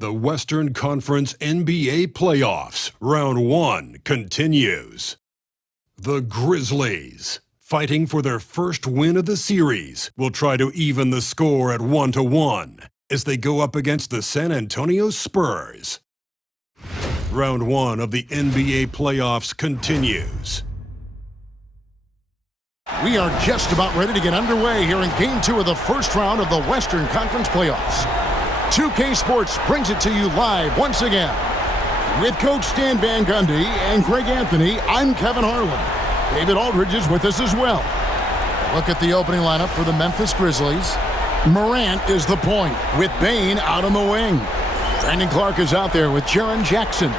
The Western Conference NBA Playoffs, Round 1 continues. The Grizzlies, fighting for their first win of the series, will try to even the score at 1-1 as they go up against the San Antonio Spurs. Round 1 of the NBA Playoffs continues. We are just about ready to get underway here in Game 2 of the first round of the Western Conference Playoffs. 2K Sports brings it to you live once again. With Coach Stan Van Gundy and Greg Anthony, I'm Kevin Harlan. David Aldridge is with us as well. Look at the opening lineup for the Memphis Grizzlies. Morant is the point, with Bane out on the wing. Brandon Clark is out there with Jaren Jackson.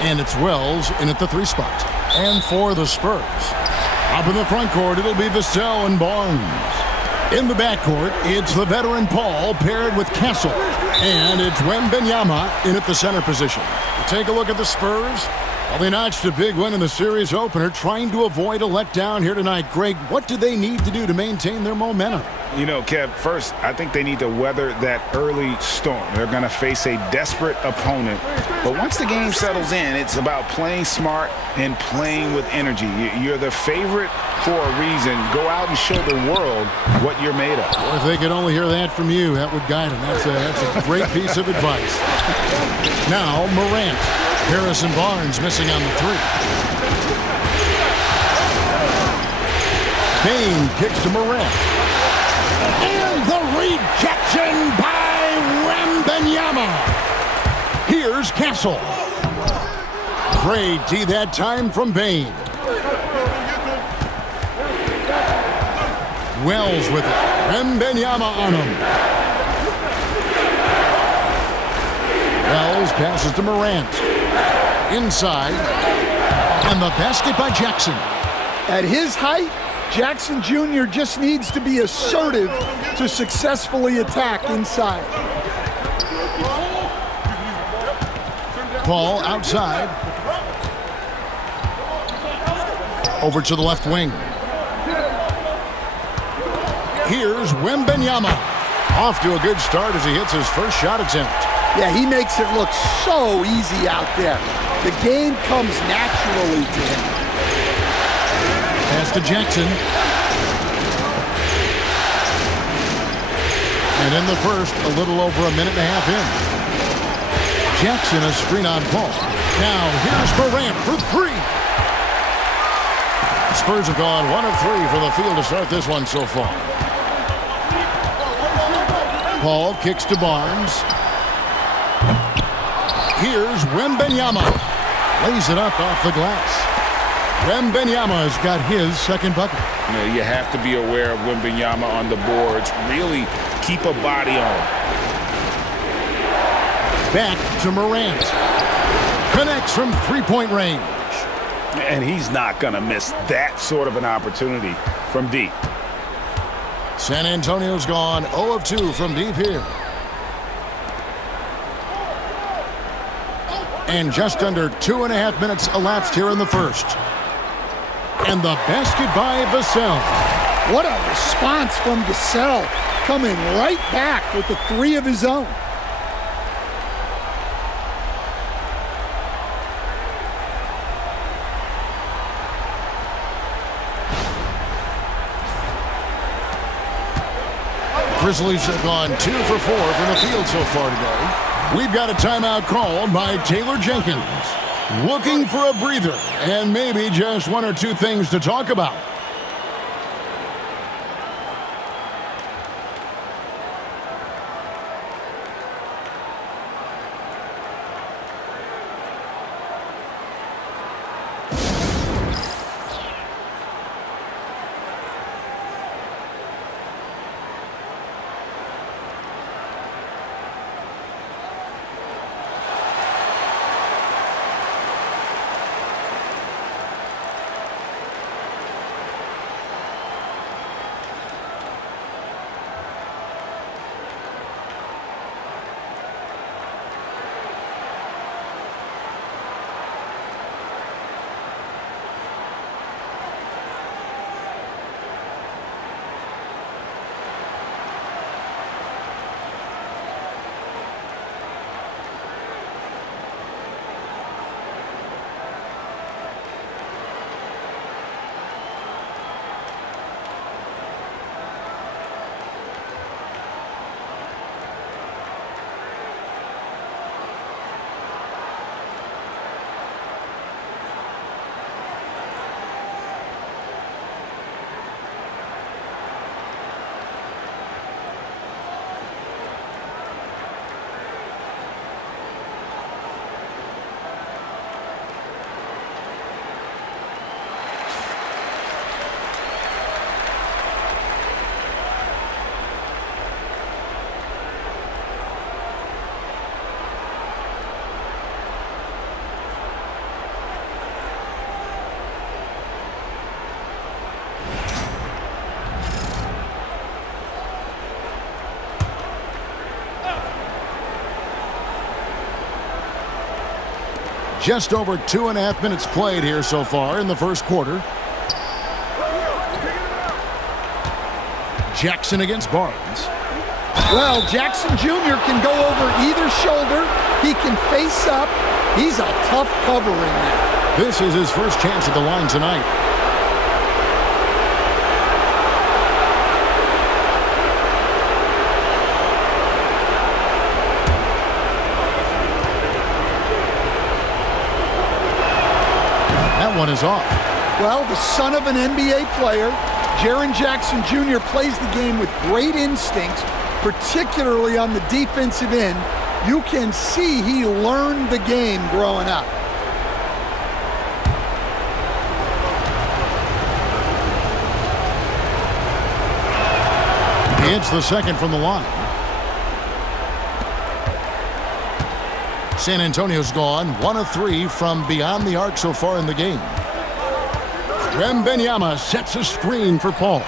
And it's Wells in at the 3 spot. And for the Spurs, up in the front court, it'll be Vassell and Barnes. In the backcourt, it's the veteran Paul paired with Castle. And it's Wembanyama in at the center position. Take a look at the Spurs. Well, they notched a big win in the series opener, trying to avoid a letdown here tonight. Greg, what do they need to do to maintain their momentum? You know, Kev, first, I think they need to weather that early storm. They're going to face a desperate opponent. But once the game settles in, it's about playing smart and playing with energy. You're the favorite for a reason. Go out and show the world what you're made of. Well, if they could only hear that from you, that would guide them. That's a great piece of advice. Now, Morant. Harrison Barnes missing on the 3. Bane kicks to Morant. And the rejection by Wembanyama. Here's Castle. Great D that time from Bane. Wells with it. Wembanyama on him. Wells passes to Morant. Inside. And the basket by Jackson. At his height, Jackson Jr. just needs to be assertive to successfully attack inside. Paul outside. Over to the left wing. Here's Wembanyama. Off to a good start as he hits his first shot attempt. Yeah, he makes it look so easy out there. The game comes naturally to him. Pass to Jackson. And in the first, a little over a minute and a half in. Jackson a screen on Paul. Now here's Morant for 3. Spurs have gone 1 of 3 from the field to start this one so far. Paul kicks to Barnes. Here's Wembanyama. Lays it up off the glass. Wembanyama has got his second bucket. You know, you have to be aware of Wembanyama on the boards. Really keep a body on him. Back to Morant. Connects from 3-point range. And he's not going to miss that sort of an opportunity from deep. San Antonio's gone 0 of 2 from deep here. And just under 2.5 minutes elapsed here in the first. And the basket by Vassell. What a response from Vassell, coming right back with the 3 of his own. Grizzlies have gone 2 for 4 from the field so far today. We've got a timeout called by Taylor Jenkins. Looking for a breather and maybe just 1 or 2 things to talk about. Just over 2.5 minutes played here so far in the first quarter. Jackson against Barnes. Well, Jackson Jr. can go over either shoulder. He can face up. He's a tough cover in there. This is his first chance at the line tonight. That one is off. Well, the son of an NBA player, Jaren Jackson Jr. plays the game with great instincts, particularly on the defensive end. You can see he learned the game growing up. He hits the second from the line. San Antonio's gone 1 of 3 from beyond the arc so far in the game. Wembanyama sets a screen for Paul.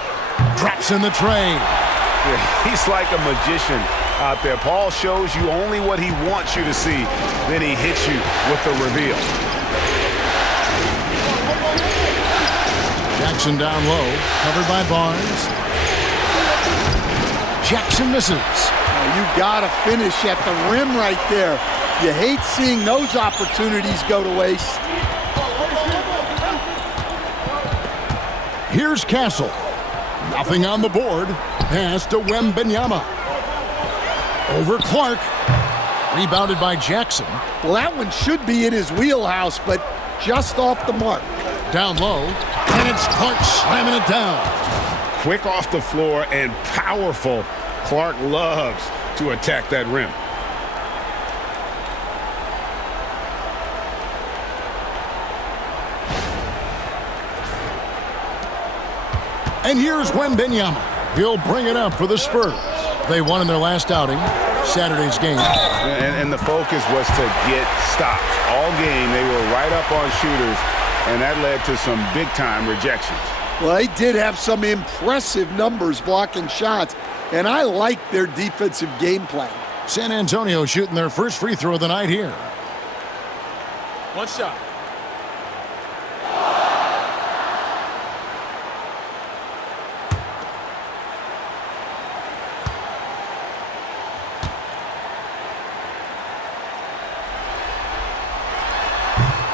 Drops in the tray. Yeah, he's like a magician out there. Paul shows you only what he wants you to see. Then he hits you with the reveal. Jackson down low. Covered by Barnes. Jackson misses. You got to finish at the rim right there. You hate seeing those opportunities go to waste. Here's Castle. Nothing on the board. Pass to Wembanyama. Over Clark. Rebounded by Jackson. Well, that one should be in his wheelhouse, but just off the mark. Down low. And it's Clark slamming it down. Quick off the floor and powerful. Clark loves to attack that rim. And here's Wembanyama. He'll bring it up for the Spurs. They won in their last outing, Saturday's game. And the focus was to get stops. All game, they were right up on shooters, and that led to some big-time rejections. Well, they did have some impressive numbers blocking shots, and I like their defensive game plan. San Antonio shooting their first free throw of the night here. One shot.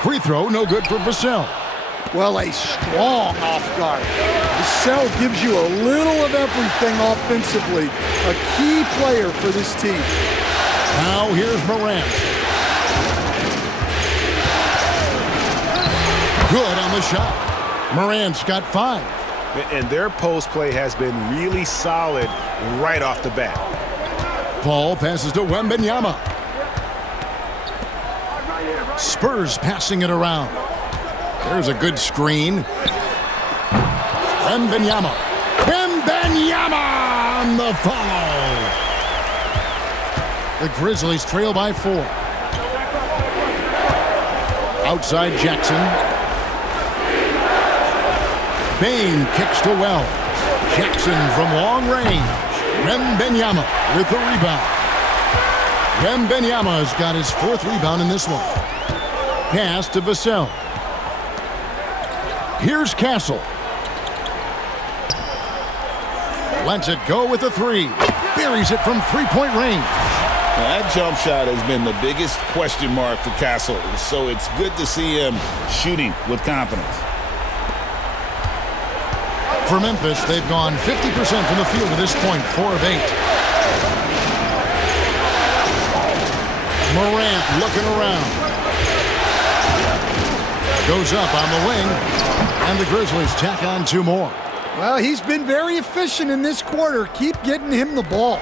Free throw, no good for Vassell. Well, a strong off guard. Vassell gives you a little of everything offensively. A key player for this team. Now here's Morant. Good on the shot. Morant's got 5. And their post play has been really solid right off the bat. Paul passes to Wembanyama. Spurs passing it around. There's a good screen. Wembanyama. Wembanyama on the follow. The Grizzlies trail by 4. Outside Jackson. Bain kicks to Wells. Jackson from long range. Wembanyama with the rebound. Wembanyama's got his 4th rebound in this one. Pass to Vassell. Here's Castle. Lets it go with a 3. Buries it from 3-point range. Now, that jump shot has been the biggest question mark for Castle, so it's good to see him shooting with confidence. For Memphis, they've gone 50% from the field to this point, 4 of 8. Morant looking around. Goes up on the wing, and the Grizzlies tack on 2 more. Well, he's been very efficient in this quarter. Keep getting him the ball.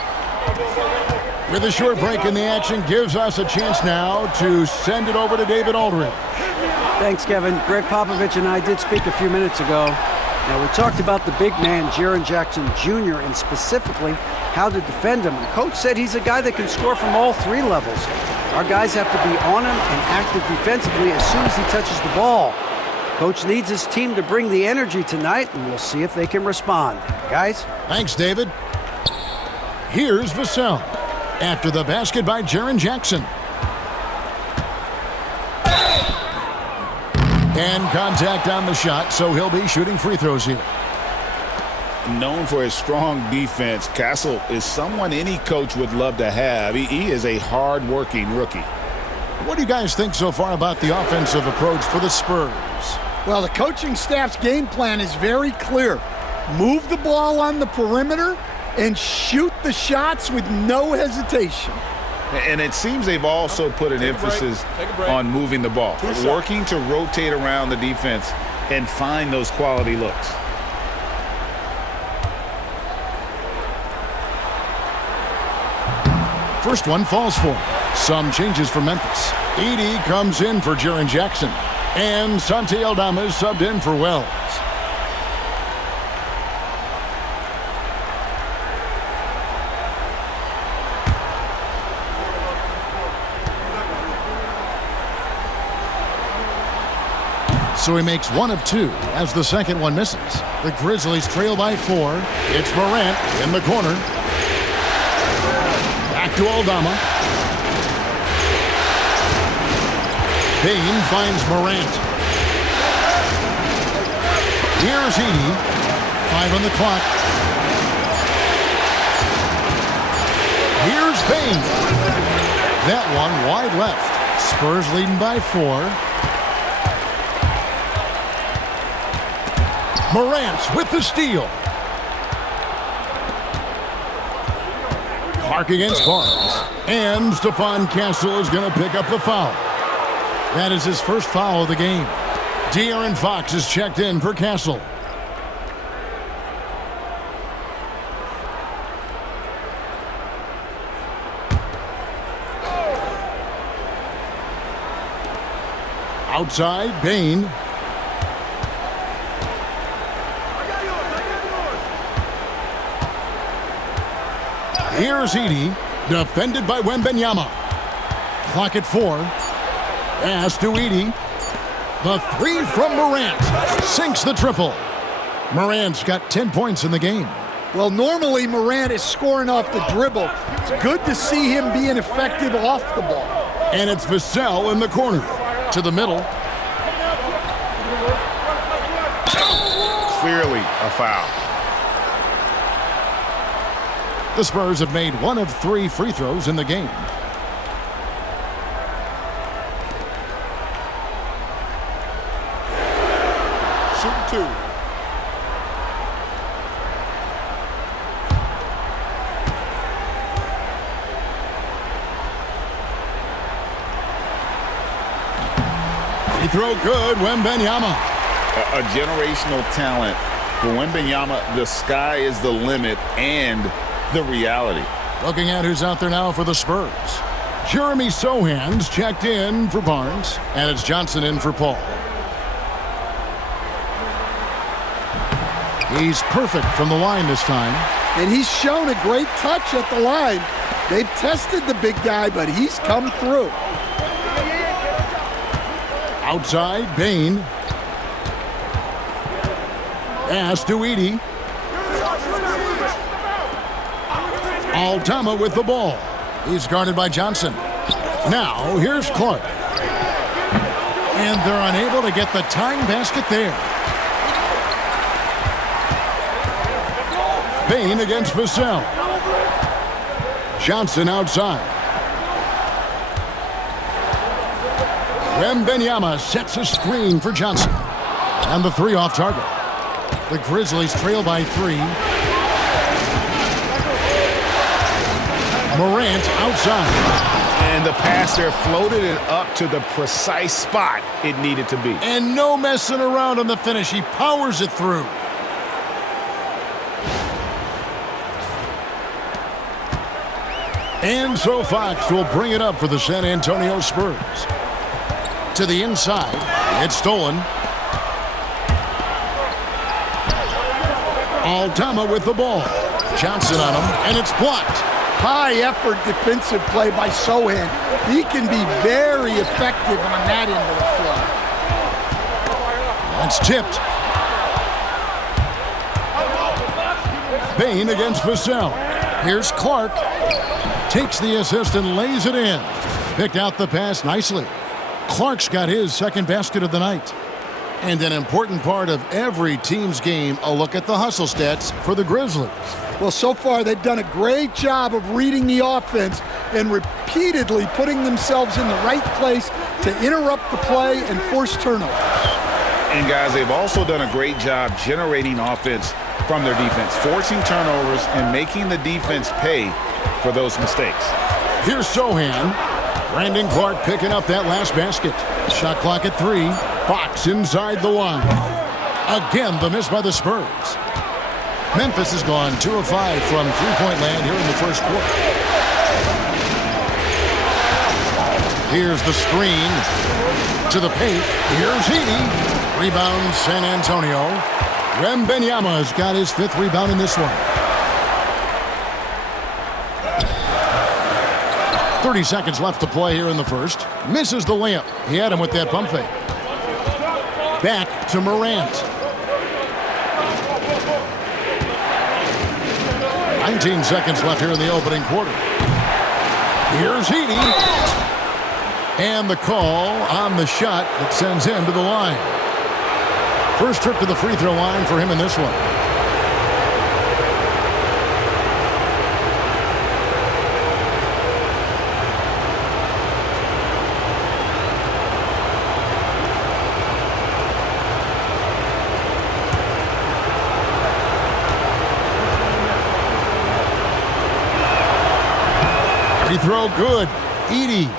With a short break in the action, gives us a chance now to send it over to David Aldridge. Thanks, Kevin. Greg Popovich and I did speak a few minutes ago. Now, we talked about the big man, Jaren Jackson Jr., and specifically how to defend him. And Coach said he's a guy that can score from all 3 levels. Our guys have to be on him and active defensively as soon as he touches the ball. Coach needs his team to bring the energy tonight, and we'll see if they can respond. Guys? Thanks, David. Here's Vassell. After the basket by Jaren Jackson. And contact on the shot, so he'll be shooting free throws here. Known for his strong defense, Castle is someone any coach would love to have. He is a hard-working rookie. What do you guys think so far about the offensive approach for the Spurs? Well, the coaching staff's game plan is very clear. Move the ball on the perimeter and shoot the shots with no hesitation. And it seems they've also put an emphasis on moving the ball, working to rotate around the defense and find those quality looks. First one falls for him. Some changes for Memphis. Edey comes in for Jaren Jackson. And Santi Aldama is subbed in for Wells. So he makes one of two as the second one misses. The Grizzlies trail by 4. It's Morant in the corner. Back to Aldama. Payne finds Morant. Here's Edey. 5 on the clock. Here's Payne. That one wide left. Spurs leading by 4. Morant with the steal. Clark against Barnes. And Stephon Castle is going to pick up the foul. That is his first foul of the game. De'Aaron Fox is checked in for Castle. Outside, Payne. Here's Edey, defended by Wembanyama. Clock at 4. Pass to Edey. The 3 from Morant. Sinks the triple. Morant's got 10 points in the game. Well, normally Morant is scoring off the dribble. It's good to see him being effective off the ball. And it's Vassell in the corner. To the middle. Clearly a foul. The Spurs have made 1 of 3 free throws in the game. Shooting 2. Free throw good, Wembanyama. A generational talent. For Wembanyama, the sky is the limit and the reality. Looking at who's out there now for the Spurs. Jeremy Sohan's checked in for Barnes, and it's Johnson in for Paul. He's perfect from the line this time. And he's shown a great touch at the line. They've tested the big guy, but he's come through. Outside, Payne. Pass to Edey. Aldama with the ball. He's guarded by Johnson. Now, here's Clark. And they're unable to get the tying basket there. Payne against Vassell. Johnson outside. Wembanyama sets a screen for Johnson. And the 3 off target. The Grizzlies trail by 3. Morant outside. And the passer floated it up to the precise spot it needed to be. And no messing around on the finish. He powers it through. And so Fox will bring it up for the San Antonio Spurs. To the inside. It's stolen. Aldama with the ball. Johnson on him, and it's blocked. High-effort defensive play by Sohan. He can be very effective on that end of the floor. That's tipped. Payne against Vassell. Here's Clark. Takes the assist and lays it in. Picked out the pass nicely. Clark's got his second basket of the night. And an important part of every team's game, a look at the hustle stats for the Grizzlies. Well, so far they've done a great job of reading the offense and repeatedly putting themselves in the right place to interrupt the play and force turnovers. And guys, they've also done a great job generating offense from their defense, forcing turnovers and making the defense pay for those mistakes. Here's Sohan. Brandon Clark picking up that last basket. Shot clock at 3. Fox inside the line. Again, the miss by the Spurs. Memphis has gone 2 of 5 from three-point land here in the first quarter. Here's the screen to the paint. Here's Edey. Rebound San Antonio. Wembanyama's got his 5th rebound in this one. 30 seconds left to play here in the first. Misses the layup. He had him with that pump fake. Back to Morant. 19 seconds left here in the opening quarter. Here's Edey. And the call on the shot that sends him to the line. First trip to the free throw line for him in this one. Free throw good. Edey.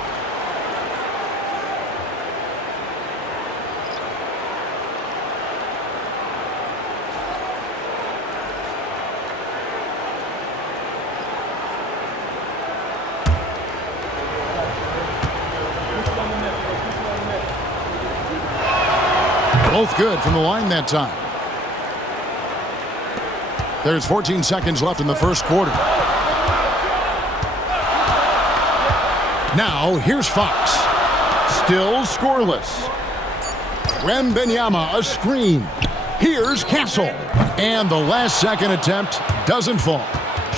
Both good from the line that time. There's 14 seconds left in the first quarter. Now, here's Fox. Still scoreless. Wembanyama, a screen. Here's Castle. And the last second attempt doesn't fall.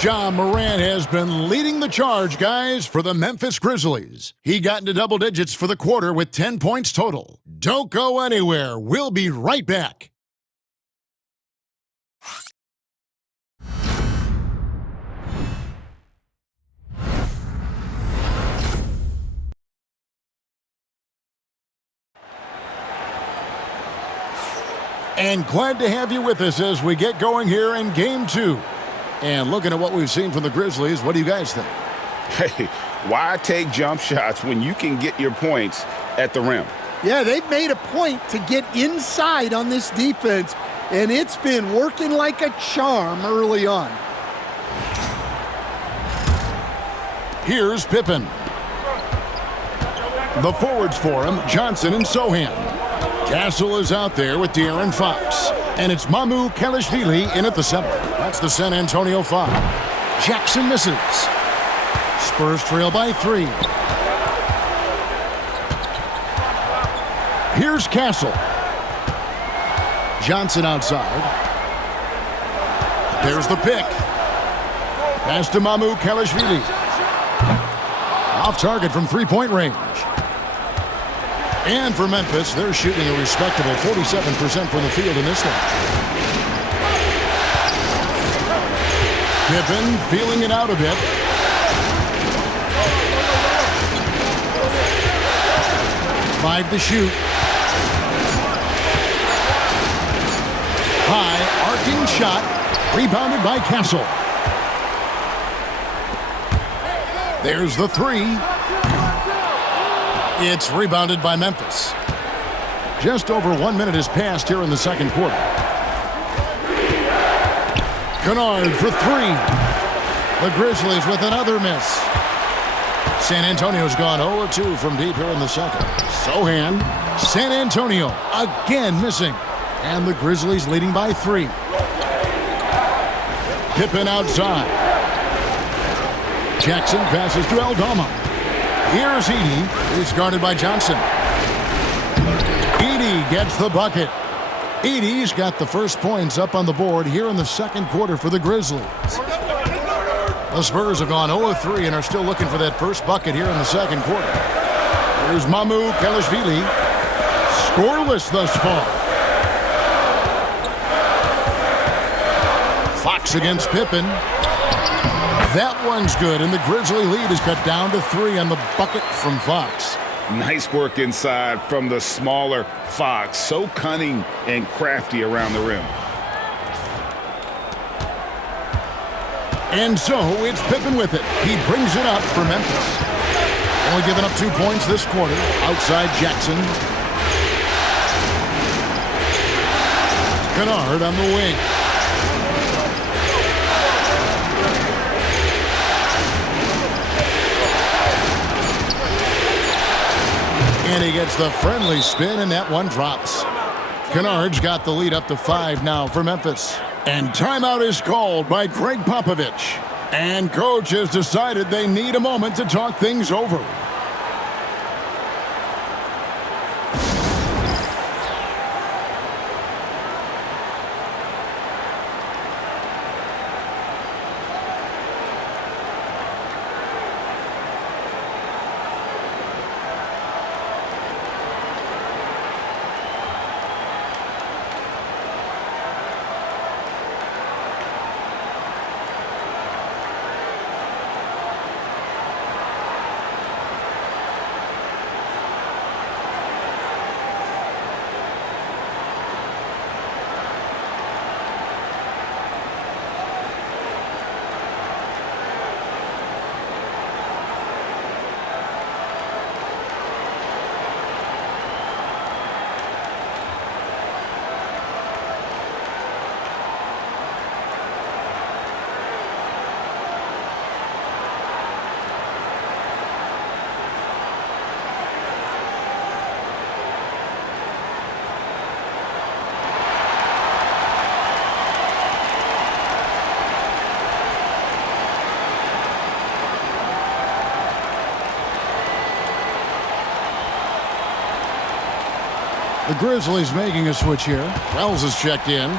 Ja Morant has been leading the charge, guys, for the Memphis Grizzlies. He got into double digits for the quarter with 10 points total. Don't go anywhere. We'll be right back. And glad to have you with us as we get going here in Game 2. And looking at what we've seen from the Grizzlies, what do you guys think? Hey, why take jump shots when you can get your points at the rim? Yeah, they've made a point to get inside on this defense, and it's been working like a charm early on. Here's Pippen. The forwards for him, Johnson and Sohan. Castle is out there with De'Aaron Fox. And it's Mamu Kelishvili in at the center. That's the San Antonio foul. Jackson misses. Spurs trail by 3. Here's Castle. Johnson outside. There's the pick. Pass to Mamu Kelishvili. Off target from three-point range. And for Memphis, they're shooting a respectable 47% from the field in this one. Pippen feeling it out a bit. Five to shoot. High arcing shot. Rebounded by Castle. There's the 3. It's rebounded by Memphis. Just over 1 minute has passed here in the second quarter. Kennard for 3. The Grizzlies with another miss. San Antonio's gone 0-2 from deep here in the second. Sohan. San Antonio again missing. And the Grizzlies leading by 3. Pippen outside. Jackson passes to Aldama. Here's Edey. He's guarded by Johnson. Edey gets the bucket. Edey's got the first points up on the board here in the second quarter for the Grizzlies. The Spurs have gone 0-3 and are still looking for that first bucket here in the second quarter. Here's Mamu Kelishvili. Scoreless thus far. Fox against Pippen. That one's good, and the Grizzly lead is cut down to 3 on the bucket from Fox. Nice work inside from the smaller Fox. So cunning and crafty around the rim. And so it's Pippen with it. He brings it up for Memphis. Only giving up 2 points this quarter. Outside Jackson. Kennard on the wing. And he gets the friendly spin, and that one drops. Kennard's got the lead up to 5 now for Memphis. And timeout is called by Greg Popovich. And coach has decided they need a moment to talk things over. The Grizzlies making a switch here. Wells is checked in.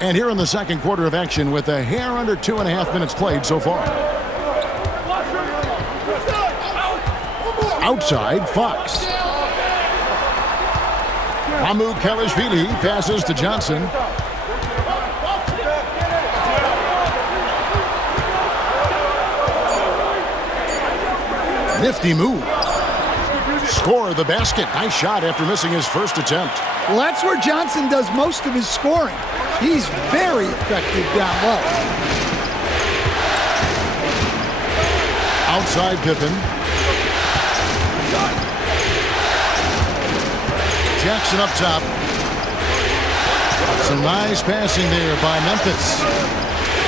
And here in the second quarter of action with a hair under 2.5 minutes played so far. Outside, Fox. Hamu Kalashvili passes to Johnson. Nifty move. Score the basket. Nice shot after missing his first attempt. Well, that's where Johnson does most of his scoring. He's very effective down low. Outside Pippen. Jackson up top. Some nice passing there by Memphis.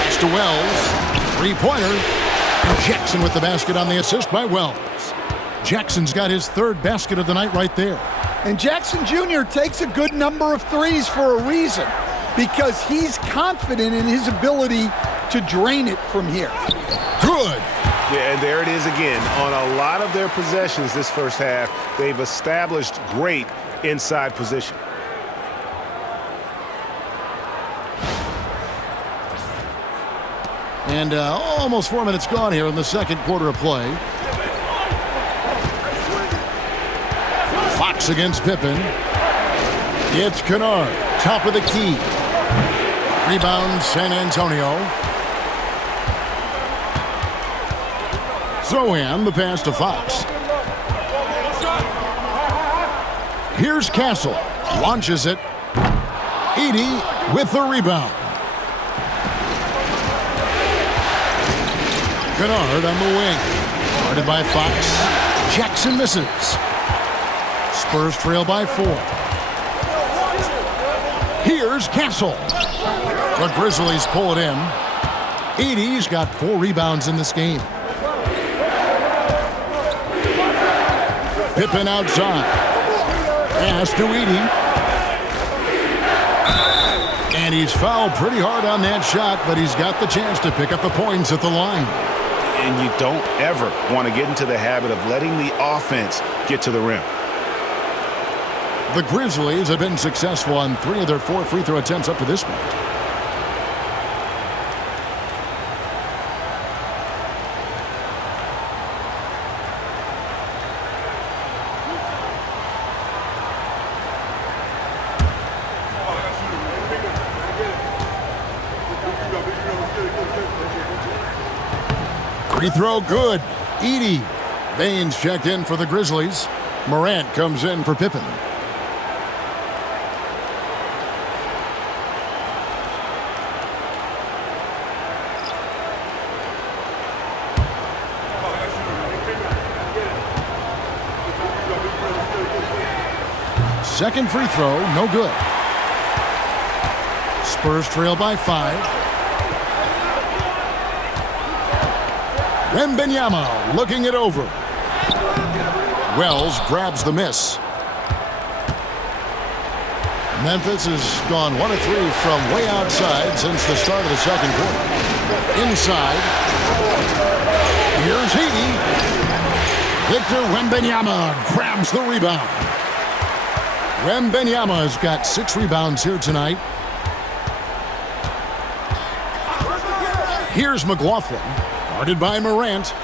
It's to Wells. Three-pointer. And Jackson with the basket on the assist by Wells. Jackson's got his third basket of the night right there. And Jackson Jr. takes a good number of threes for a reason, because he's confident in his ability to drain it from here. Good. Yeah, and there it is again. On a lot of their possessions this first half, they've established great inside position. And almost 4 minutes gone here in the second quarter of play. Fox against Pippen. It's Kennard, top of the key. Rebound, San Antonio. Zohan, the pass to Fox. Here's Castle. Launches it. Edey with the rebound. Kennard on the wing. Guarded by Fox. Jackson misses. Spurs trail by 4. Here's Castle. The Grizzlies pull it in. Edey's got 4 rebounds in this game. Pippen outside. Pass to Edey. And he's fouled pretty hard on that shot, but he's got the chance to pick up the points at the line. And you don't ever want to get into the habit of letting the offense get to the rim. The Grizzlies have been successful on 3 of their 4 free throw attempts up to this point. Free throw good. Edey. Baines checked in for the Grizzlies. Morant comes in for Pippen. Second free throw, no good. Spurs trail by 5. Wembanyama looking it over. Wells grabs the miss. Memphis has gone 1 of 3 from way outside since the start of the second quarter. Inside. Here's Edey. Victor Wembanyama grabs the rebound. Wembanyama has got 6 rebounds here tonight. Here's McLaughlin, guarded by Morant.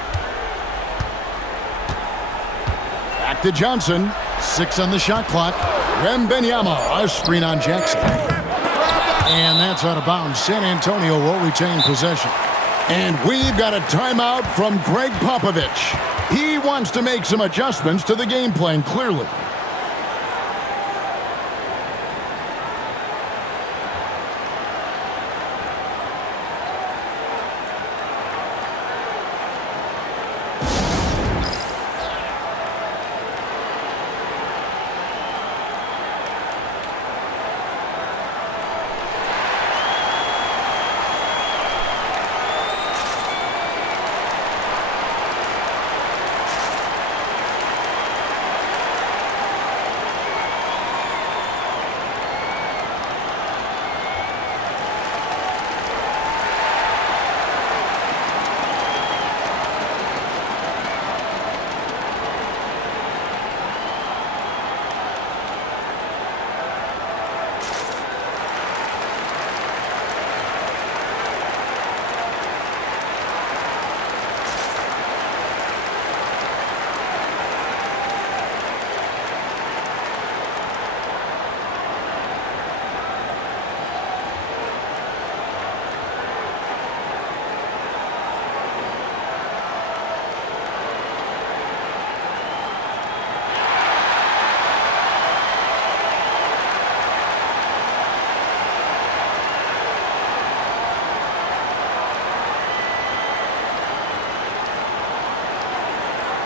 Back to Johnson, 6 on the shot clock. Wembanyama, a screen on Jackson. And that's out of bounds. San Antonio will retain possession. And we've got a timeout from Greg Popovich. He wants to make some adjustments to the game plan, clearly.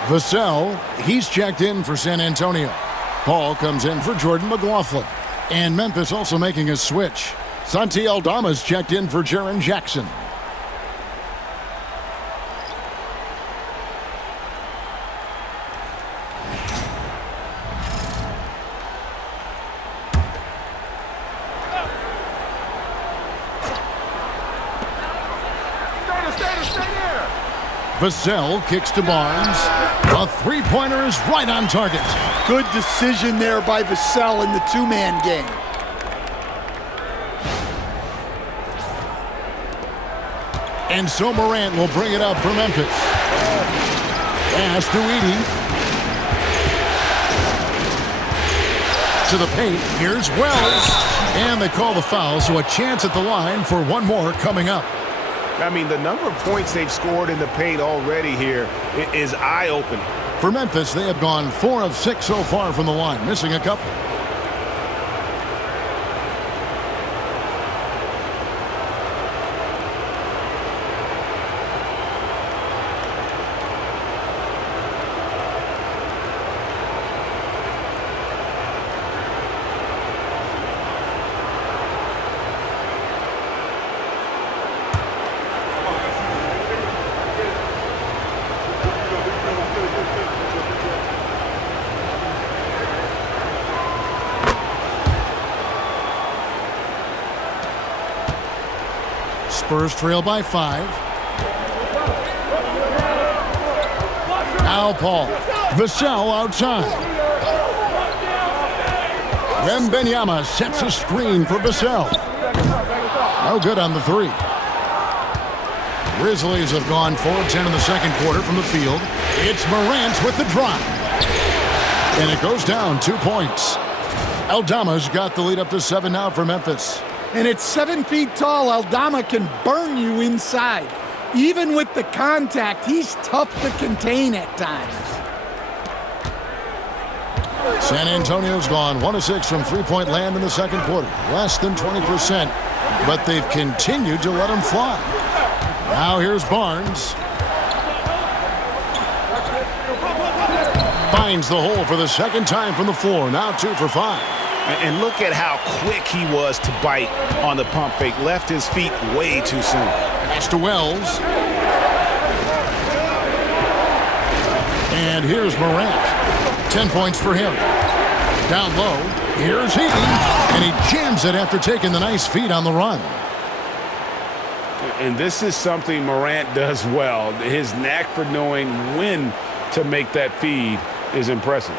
Vassell, he's checked in for San Antonio. Paul comes in for Jordan McLaughlin. And Memphis also making a switch. Santi Aldama's checked in for Jaren Jackson. Vassell kicks to Barnes. A three-pointer is right on target. Good decision there by Vassell in the two-man game. And so Morant will bring it up for Memphis. Pass to Edey. To the paint. Here's Wells. And they call the foul, so a chance at the line for one more coming up. I mean, the number of points they've scored in the paint already here is eye-opening. For Memphis, they have gone 4 of 6 so far from the line, missing a couple. Spurs trail by 5. Now Paul. Vassell outside. Wembanyama sets a screen for Vassell. No good on the three. Grizzlies have gone 4 of 10 in the second quarter from the field. It's Morant with the drive. And it goes down 2 points. Aldama's got the lead up to 7 now for Memphis. And at 7 feet tall, Aldama can burn you inside. Even with the contact, he's tough to contain at times. San Antonio's gone 1 of 6 from three-point land in the second quarter. Less than 20%, but they've continued to let him fly. Now here's Barnes. Finds the hole for the second time from the floor. Now 2 for 5. And look at how quick he was to bite on the pump fake. Left his feet way too soon. Pass to Wells. And here's Morant. 10 points for him. Down low, here's Heaton. And he jams it after taking the nice feed on the run. And this is something Morant does well. His knack for knowing when to make that feed is impressive.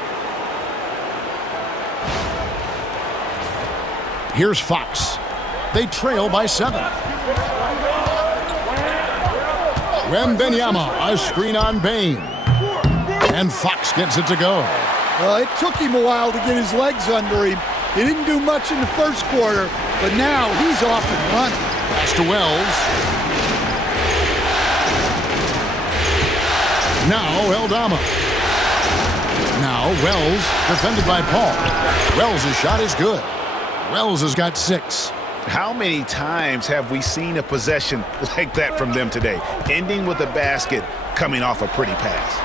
Here's Fox. They trail by 7. Wembanyama, a screen on Bain. And Fox gets it to go. Well, it took him a while to get his legs under him. He didn't do much in the first quarter, but now he's off and running. Pass to Wells. Now Eldama. Now Wells, defended by Paul. Wells' shot is good. Wells has got 6. How many times have we seen a possession like that from them today, ending with a basket coming off a pretty pass?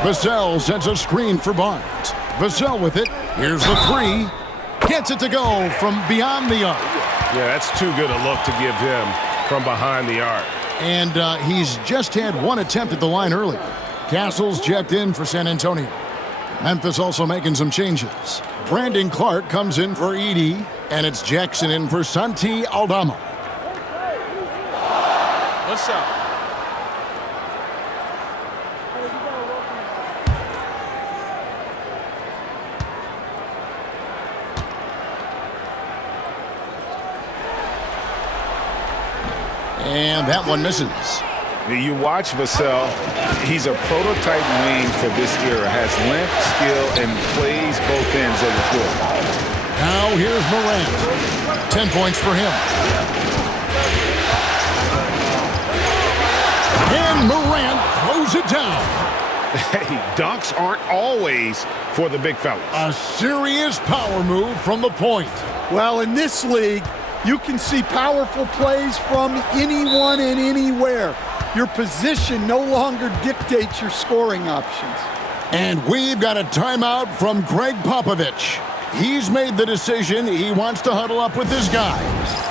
Vassell sends a screen for Barnes. Vassell with it. Here's the 3. Gets it to go from beyond the arc. Yeah, that's too good a look to give him from behind the arc. And he's just had 1 attempt at the line earlier. Castle's checked in for San Antonio. Memphis also making some changes. Brandon Clark comes in for Edey, and it's Jackson in for Santi Aldama. What's up? And that one misses. You watch Vassell, he's a prototype wing for this era. Has length, skill, and plays both ends of the floor. Now here's Morant. 10 points for him. And Morant throws it down. Hey, dunks aren't always for the big fellas. A serious power move from the point. Well, in this league, you can see powerful plays from anyone and anywhere. Your position no longer dictates your scoring options. And we've got a timeout from Greg Popovich. He's made the decision he wants to huddle up with his guys.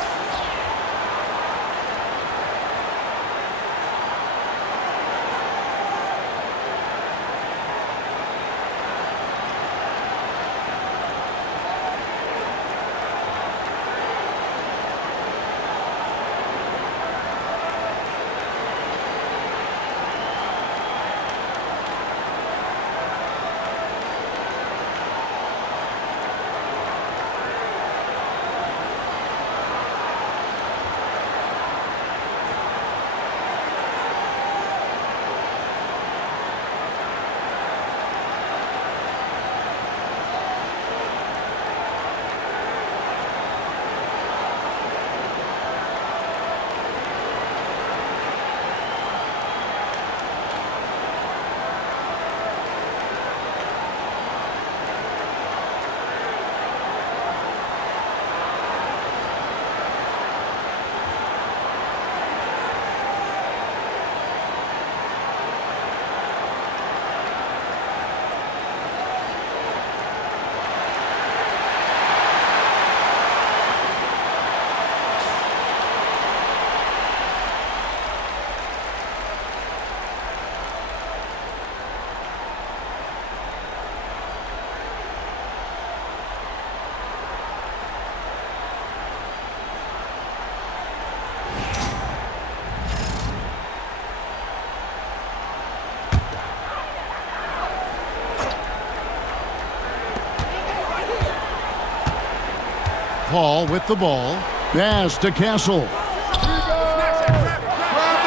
Paul with the ball. Pass to Castle.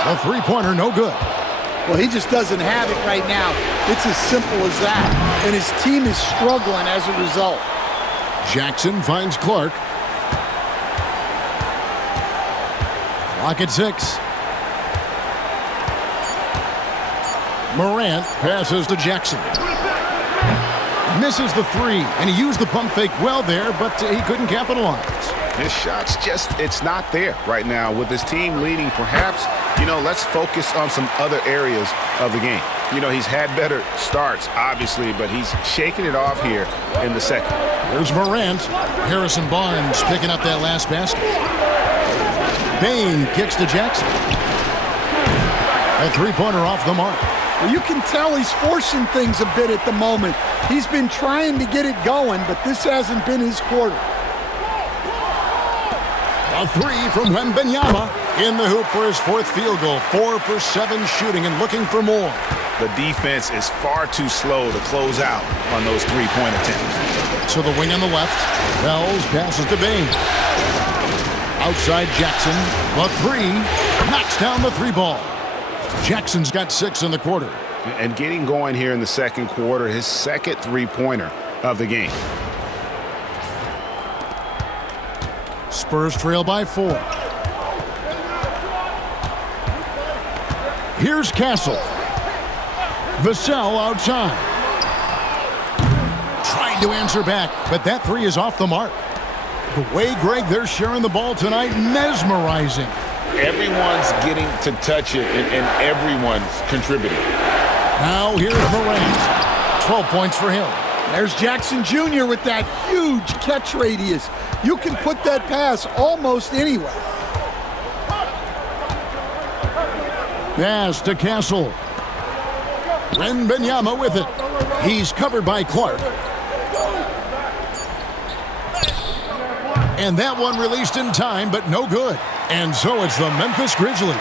The three-pointer no good. Well, he just doesn't have it right now. It's as simple as that. And his team is struggling as a result. Jackson finds Clark. Clock at 6. Morant passes to Jackson. Misses the 3, and he used the pump fake well there, but he couldn't capitalize. His shot's it's not there right now. With his team leading, perhaps, let's focus on some other areas of the game. He's had better starts, obviously, but he's shaking it off here in the second. There's Morant. Harrison Barnes picking up that last basket. Bain kicks to Jackson. A three-pointer off the mark. Well, you can tell he's forcing things a bit at the moment. He's been trying to get it going, but this hasn't been his quarter. A 3 from Wembanyama in the hoop for his 4th field goal. 4 for 7 shooting and looking for more. The defense is far too slow to close out on those three-point attempts. So the wing on the left. Wells passes to Bain. Outside Jackson. The 3 knocks down the 3 ball. Jackson's got 6 in the quarter. And getting going here in the second quarter, his second three-pointer of the game. Spurs trail by 4. Here's Castle. Vassell outside. Trying to answer back, but that 3 is off the mark. The way, Greg, they're sharing the ball tonight, mesmerizing. Everyone's getting to touch it, and everyone's contributing. Now here's Morant. 12 points for him. There's Jackson Jr. with that huge catch radius. You can put that pass almost anywhere. Pass to Castle. Wembanyama with it. He's covered by Clark. And that one released in time, but no good. And so it's the Memphis Grizzlies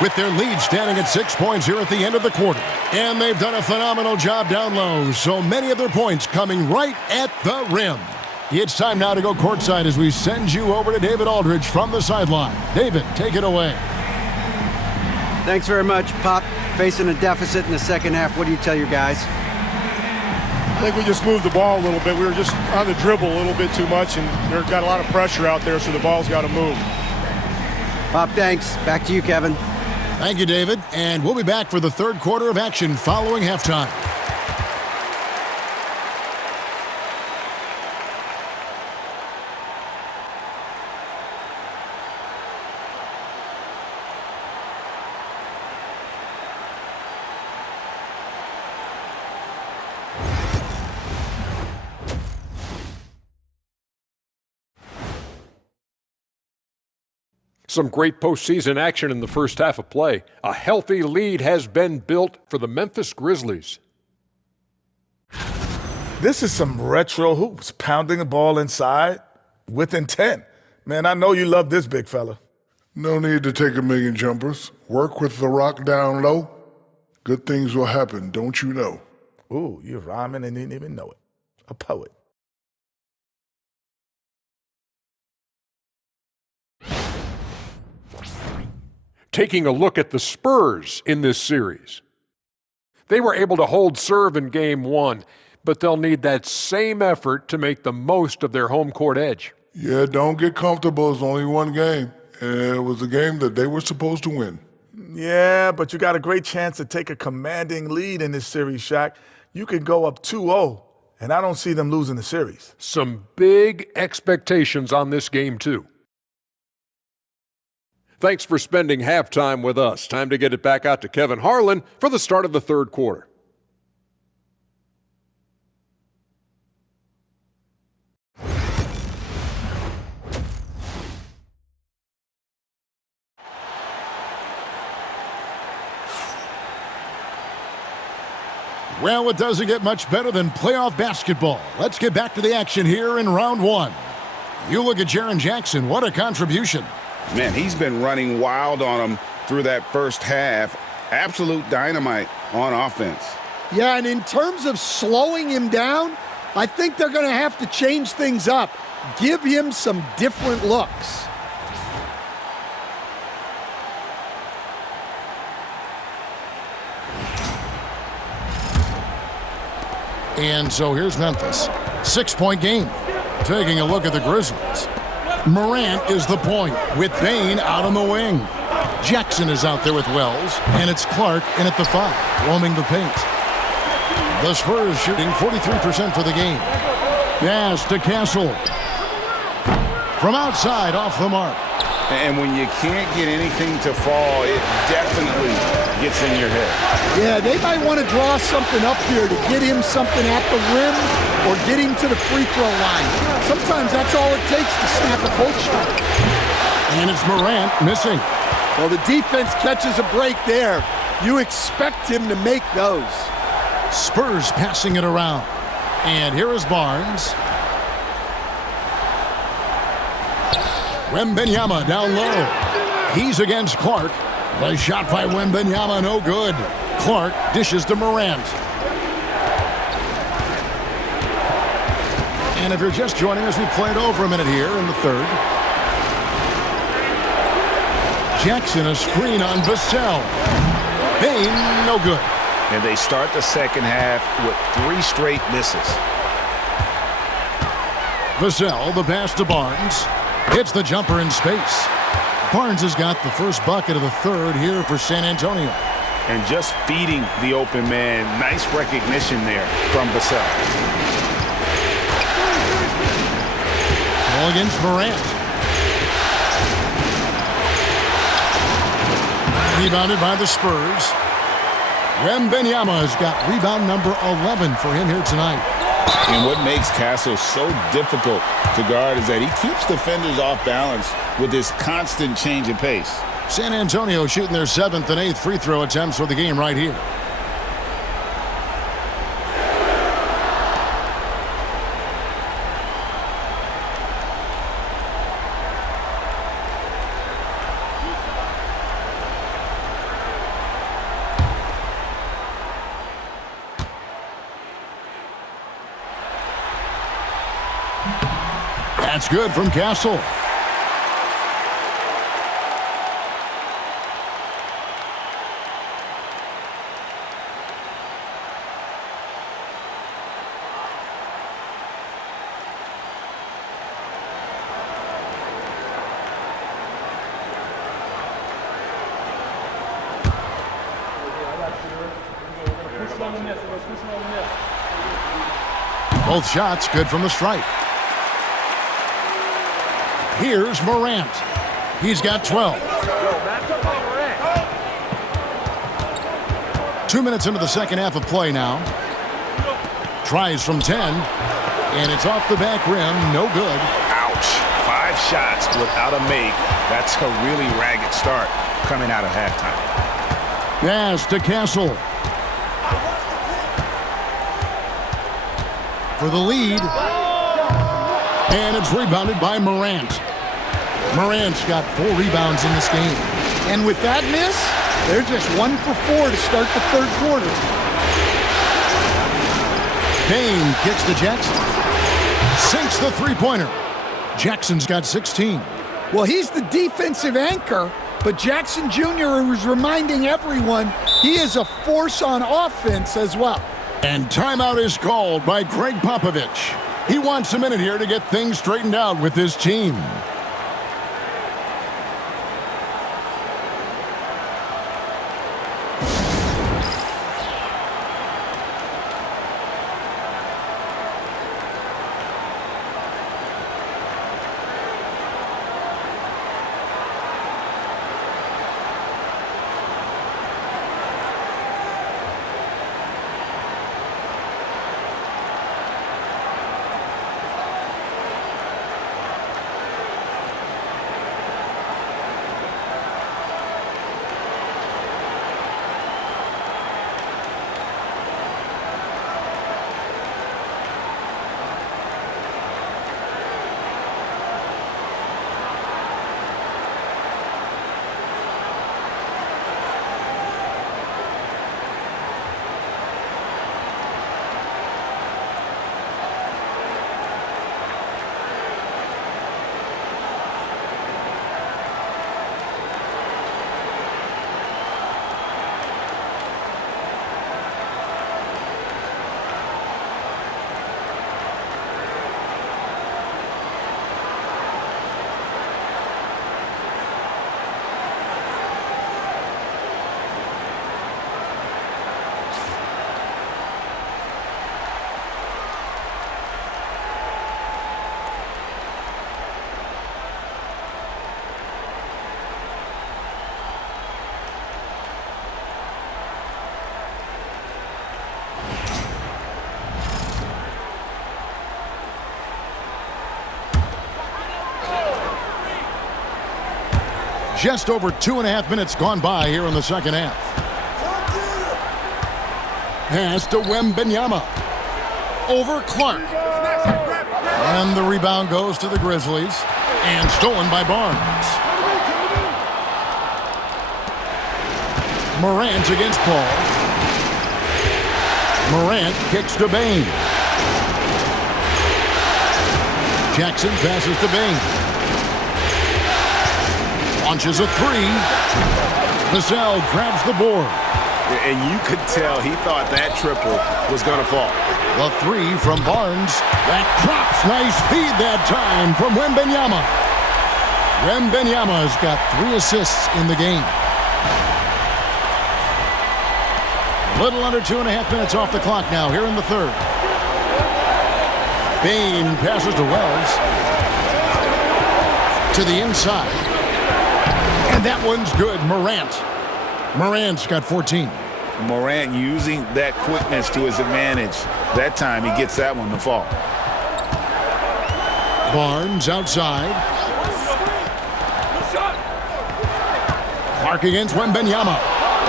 with their lead standing at 6 points here at the end of the quarter. And they've done a phenomenal job down low, so many of their points coming right at the rim. It's time now to go courtside as we send you over to David Aldridge from the sideline. David, take it away. Thanks very much, Pop. Facing a deficit in the second half, what do you tell your guys? I think we just moved the ball a little bit. We were just on the dribble a little bit too much, and we got a lot of pressure out there, so the ball's got to move. Pop, thanks. Back to you, Kevin. Thank you, David. And we'll be back for the third quarter of action following halftime. Some great postseason action in the first half of play. A healthy lead has been built for the Memphis Grizzlies. This is some retro hoops, pounding the ball inside with intent. Man, I know you love this, big fella. No need to take a million jumpers. Work with the rock down low. Good things will happen, don't you know? Ooh, you're rhyming and didn't even know it. A poet. Taking a look at the Spurs in this series. They were able to hold serve in Game 1, but they'll need that same effort to make the most of their home court edge. Yeah, don't get comfortable. It's only one game. And it was a game that they were supposed to win. Yeah, but you got a great chance to take a commanding lead in this series, Shaq. You could go up 2-0, and I don't see them losing the series. Some big expectations on this game, too. Thanks for spending halftime with us. Time to get it back out to Kevin Harlan for the start of the third quarter. Well, it doesn't get much better than playoff basketball. Let's get back to the action here in round 1. You look at Jaren Jackson. What a contribution. Man, he's been running wild on him through that first half. Absolute dynamite on offense. Yeah, and in terms of slowing him down, I think they're going to have to change things up. Give him some different looks. And so here's Memphis. 6-point game. Taking a look at the Grizzlies. Morant is the point with Bain out on the wing. Jackson is out there with Wells, and it's Clark in at the 5, roaming the paint. The Spurs shooting 43% for the game. Pass to Castle. From outside, off the mark. And when you can't get anything to fall, it definitely gets in your head. Yeah, they might want to draw something up here to get him something at the rim or get him to the free throw line. Sometimes that's all it takes to snap a cold shot. And it's Morant missing. Well, the defense catches a break there. You expect him to make those. Spurs passing it around. And here is Barnes. Wembanyama down low. He's against Clark. The shot by Wembanyama, no good. Clark dishes to Morant. And if you're just joining us, we played over a minute here in the third. Jackson, a screen on Vassell. Bain, no good. And they start the second half with 3 straight misses. Vassell, the pass to Barnes. Hits the jumper in space. Barnes has got the first bucket of the third here for San Antonio. And just feeding the open man. Nice recognition there from Vassell. Ball against Morant. Rebounded by the Spurs. Wembanyama has got rebound number 11 for him here tonight. And what makes Castle so difficult to guard is that he keeps defenders off balance with this constant change of pace. San Antonio shooting their 7th and 8th free throw attempts for the game right here. That's good from Castle. Both shots good from the stripe. Here's Morant. He's got 12. 2 minutes into the second half of play now. Tries from 10. And it's off the back rim. No good. Ouch. 5 shots without a make. That's a really ragged start coming out of halftime. Pass to Castle. For the lead. And it's rebounded by Morant. Morant's got 4 rebounds in this game. And with that miss, they're just 1 for 4 to start the third quarter. Bain kicks to Jackson. Sinks the three-pointer. Jackson's got 16. Well, he's the defensive anchor, but Jackson Jr. was reminding everyone he is a force on offense as well. And timeout is called by Greg Popovich. He wants a minute here to get things straightened out with his team. Just over 2.5 minutes gone by here in the second half. Pass to Wembanyama. Over Clark. And the rebound goes to the Grizzlies. And stolen by Barnes. Morant against Paul. Morant kicks to Bain. Jackson passes to Bain. Launches a three. Vassell grabs the board. And you could tell he thought that triple was going to fall. The three from Barnes. That drops. Nice feed that time from Wembanyama. Wembanyama's got 3 assists in the game. A little under 2.5 minutes off the clock now here in the third. Bain passes to Wells. To the inside. And that one's good. Morant's got 14. Morant using that quickness to his advantage. That time he gets that one to fall. Barnes outside. Clark against Wembanyama.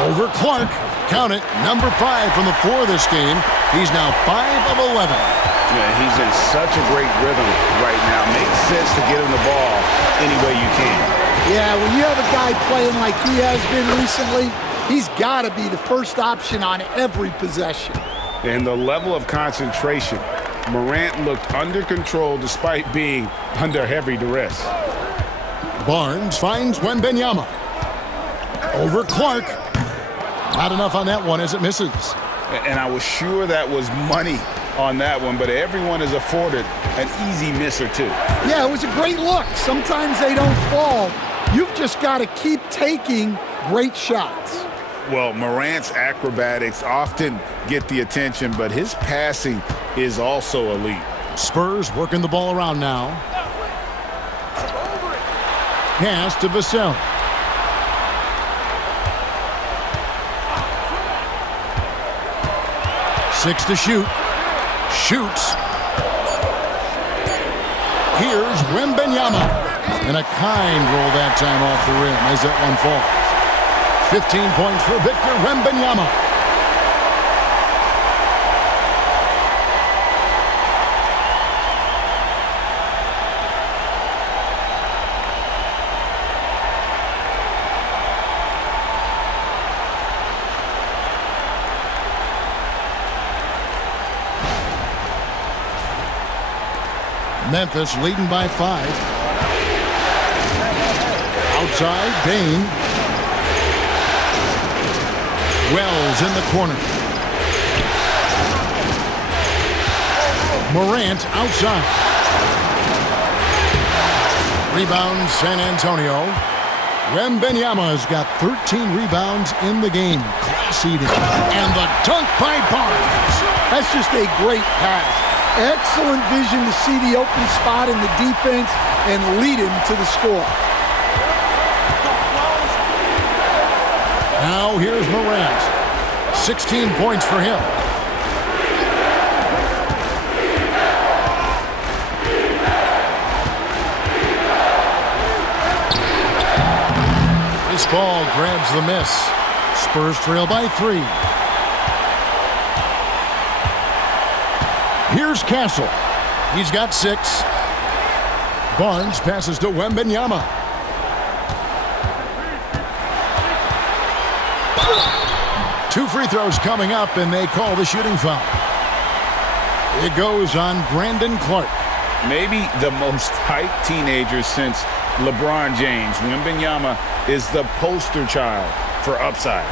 Over Clark. Count it. Number 5 from the floor this game. He's now 5 of 11. Yeah, he's in such a great rhythm right now. Makes sense to get him the ball any way you can. Yeah, when you have a guy playing like he has been recently, he's got to be the first option on every possession. And the level of concentration, Morant looked under control despite being under heavy duress. Barnes finds Wembanyama. Over Clark. Not enough on that one as it misses. And I was sure that was money on that one, but everyone is afforded an easy miss or two. Yeah, it was a great look. Sometimes they don't fall. You've just got to keep taking great shots. Well, Morant's acrobatics often get the attention, but his passing is also elite. Spurs working the ball around now. Pass to Vassell. Six to shoot. Shoots. Here's Wembanyama. And a kind roll that time off the rim as that one falls. 15 points for Victor Wembanyama. Memphis leading by 5. Outside, Bain. Wells in the corner. Morant outside. Rebound San Antonio. Wembanyama's got 13 rebounds in the game. Class eating. And the dunk by Barnes. That's just a great pass. Excellent vision to see the open spot in the defense and lead him to the score. Now here's Morant. 16 points for him. This ball grabs the miss. Spurs trail by 3. Here's Castle. He's got 6. Barnes passes to Wembanyama. Two free throws coming up, and they call the shooting foul. It goes on Brandon Clark. Maybe the most hyped teenager since LeBron James. Wembanyama is the poster child for upside.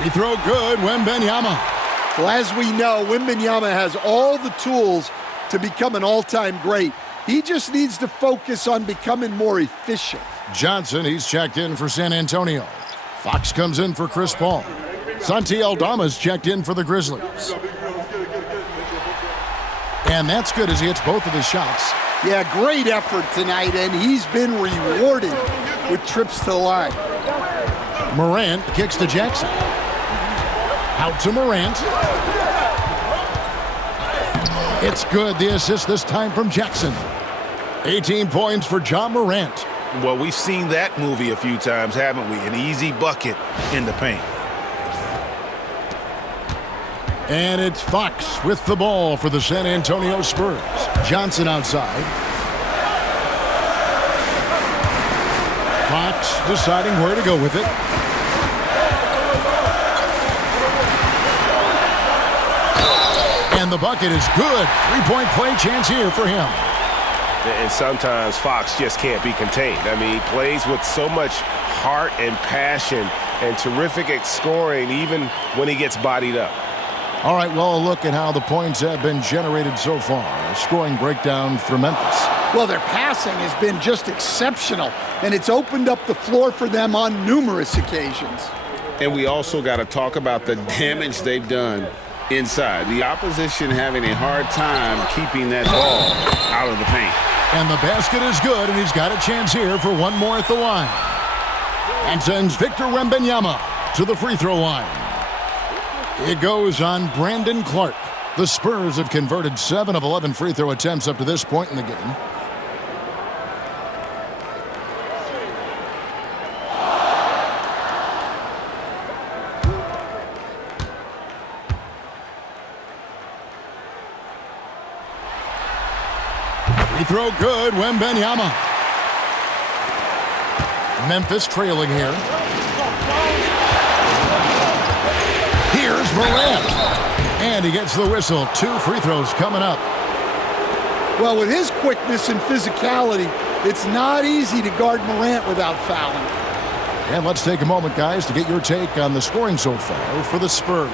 Free throw good, Wembanyama. Well, as we know, Wembanyama has all the tools to become an all-time great. He just needs to focus on becoming more efficient. Johnson, he's checked in for San Antonio. Fox comes in for Chris Paul. Santi Aldama's checked in for the Grizzlies. And that's good as he hits both of his shots. Yeah, great effort tonight, and he's been rewarded with trips to the line. Morant kicks to Jackson. Out to Morant. It's good. The assist this time from Jackson. 18 points for Ja Morant. Well, we've seen that movie a few times, haven't we? An easy bucket in the paint. And it's Fox with the ball for the San Antonio Spurs. Johnson outside. Fox deciding where to go with it. And the bucket is good. Three-point play chance here for him. And sometimes Fox just can't be contained. I mean, he plays with so much heart and passion and terrific at scoring even when he gets bodied up. All right, well, a look at how the points have been generated so far. A scoring breakdown for Memphis. Well, their passing has been just exceptional, and it's opened up the floor for them on numerous occasions. And we also got to talk about the damage they've done inside. The opposition having a hard time keeping that ball out of the paint. And the basket is good, and he's got a chance here for one more at the line. And sends Victor Wembanyama to the free throw line. It goes on Brandon Clark. The Spurs have converted 7 of 11 free throw attempts up to this point in the game. Free throw good, Wembanyama. Memphis trailing here. Here's Morant. And he gets the whistle. 2 free throws coming up. Well, with his quickness and physicality, it's not easy to guard Morant without fouling. And let's take a moment, guys, to get your take on the scoring so far for the Spurs.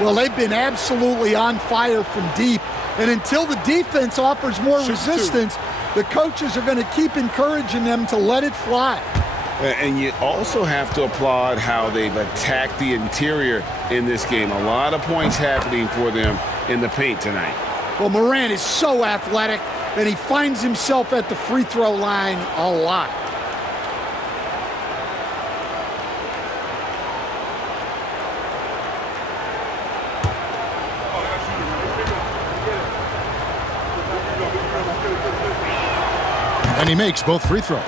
Well, they've been absolutely on fire from deep. And until the defense offers more resistance, the coaches are going to keep encouraging them to let it fly. And you also have to applaud how they've attacked the interior in this game. A lot of points happening for them in the paint tonight. Well, Morant is so athletic, and he finds himself at the free throw line a lot. And he makes both free throws.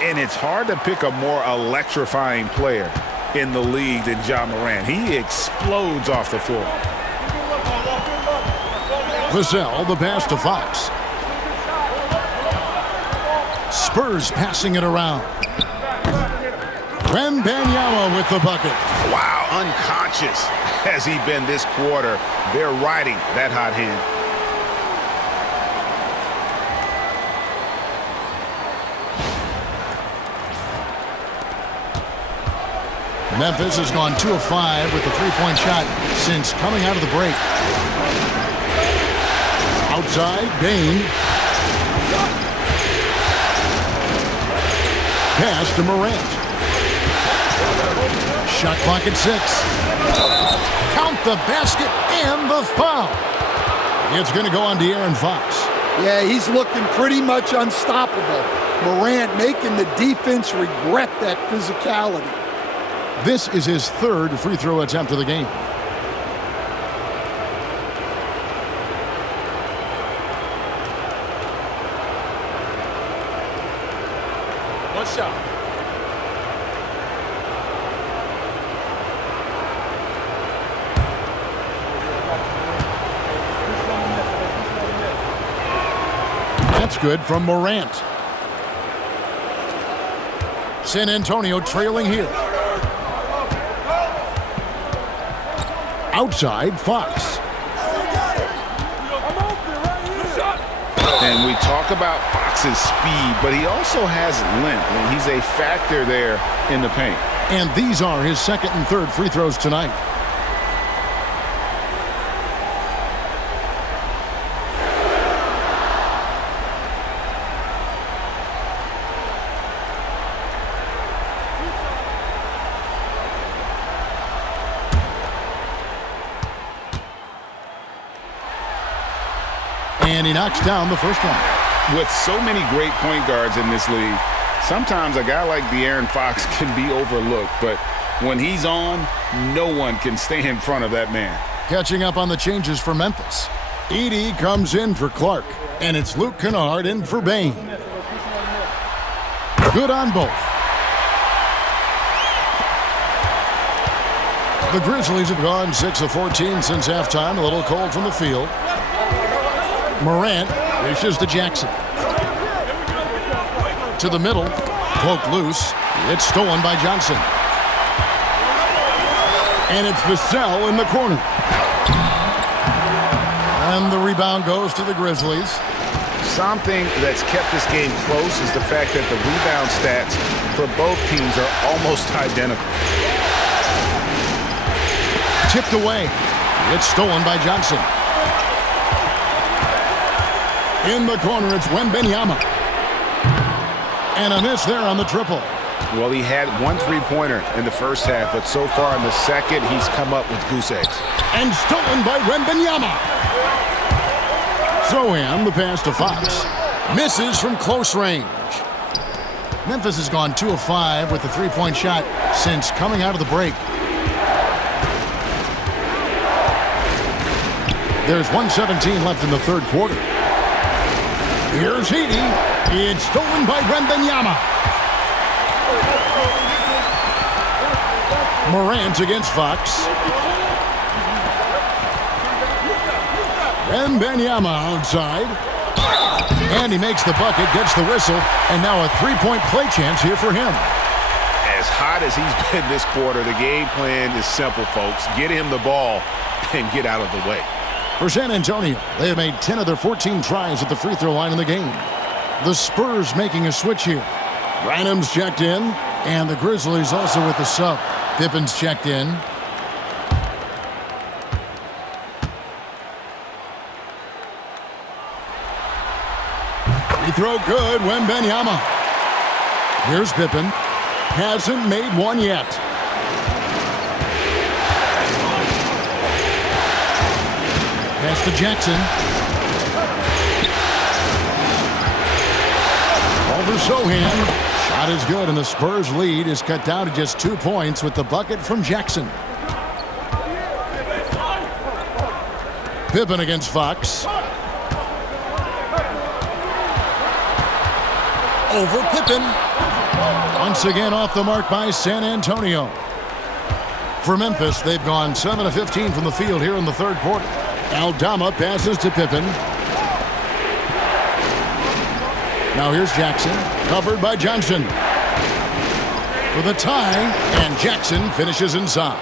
And it's hard to pick a more electrifying player in the league than Ja Morant. He explodes off the floor. Vassell, the pass to Fox. Spurs passing it around. Wembanyama with the bucket. Wow, unconscious has he been this quarter. They're riding that hot hand. Memphis has gone 2 of 5 with the three-point shot since coming out of the break. Outside, Bain. Pass to Morant. Shot clock at 6. Count the basket and the foul. It's going to go on De'Aaron Fox. Yeah, he's looking pretty much unstoppable. Morant making the defense regret that physicality. This is his 3rd free throw attempt of the game. One shot. That's good from Morant. San Antonio trailing here. Outside, Fox. And we talk about Fox's speed, but he also has length, and he's a factor there in the paint. And these are his 2nd and 3rd free throws tonight. And he knocks down the first one. With so many great point guards in this league, sometimes a guy like De'Aaron Fox can be overlooked, but When he's on, no one can stay in front of that man. Catching up on the changes for Memphis. Edey comes in for Clark, and it's Luke Kennard in for Bain. Good on both. The Grizzlies have gone 6 of 14 since halftime. A little cold from the field. Morant dishes to Jackson. To the middle. Poked loose. It's stolen by Johnson. And it's Vassell in the corner. And the rebound goes to the Grizzlies. Something that's kept this game close is the fact that the rebound stats for both teams are almost identical. Tipped away. It's stolen by Johnson. In the corner, it's Wembanyama. And a miss there on the triple. Well, he had one three-pointer in the first half, but so far in the second, he's come up with goose eggs. And stolen by Wembanyama. Sohan, the pass to Fox. Misses from close range. Memphis has gone 2 of 5 with the three-point shot since coming out of the break. There's 1:17 left in the third quarter. Here's Edey. It's stolen by Wembanyama. Morant against Fox. Wembanyama outside. And he makes the bucket, gets the whistle, and now a three-point play chance here for him. As hot as he's been this quarter, the game plan is simple, folks. Get him the ball and get out of the way. For San Antonio, they have made 10 of their 14 tries at the free throw line in the game. The Spurs making a switch here. Branham's checked in, and the Grizzlies also with the sub. Pippen's checked in. Free throw good, Wembanyama. Here's Pippen. Hasn't made one yet. Pass to Jackson. Over Sohan. Shot is good, and the Spurs lead is cut down to just 2 points with the bucket from Jackson. Pippen against Fox. Over Pippen. Once again off the mark by San Antonio. For Memphis, they've gone 7 of 15 from the field here in the third quarter. Aldama passes to Pippen. Now here's Jackson, covered by Johnson. For the tie, and Jackson finishes inside.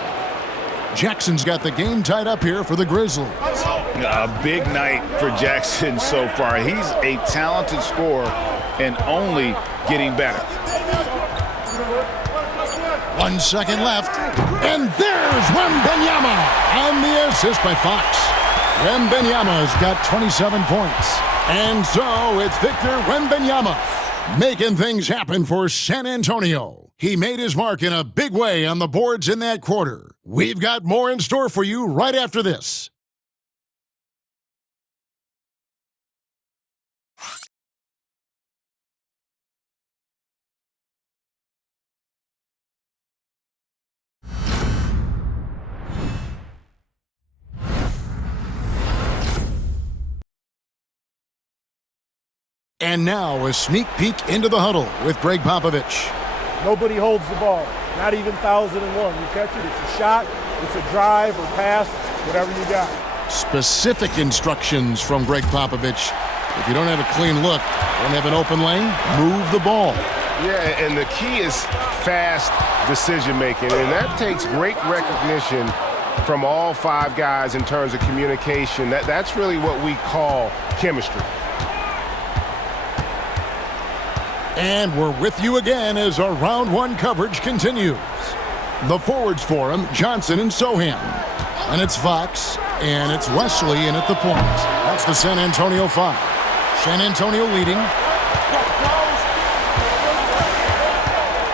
Jackson's got the game tied up here for the Grizzlies. A big night for Jackson so far. He's a talented scorer and only getting better. 1 second left, and there's Wembanyama on the assist by Fox. Wembanyama's got 27 points. And so it's Victor Wembanyama making things happen for San Antonio. He made his mark in a big way on the boards in that quarter. We've got more in store for you right after this. And now a sneak peek into the huddle with Greg Popovich. Nobody holds the ball, not even 1,001. You catch it, it's a shot, it's a drive or pass, whatever you got. Specific instructions from Greg Popovich. If you don't have a clean look, don't have an open lane, move the ball. Yeah, and the key is fast decision-making, and that takes great recognition from all 5 guys in terms of communication. That's really what we call chemistry. And we're with you again as our round 1 coverage continues. The forwards for him, Johnson and Sohan. And it's Fox, and it's Wesley in at the point. That's the San Antonio 5. San Antonio leading.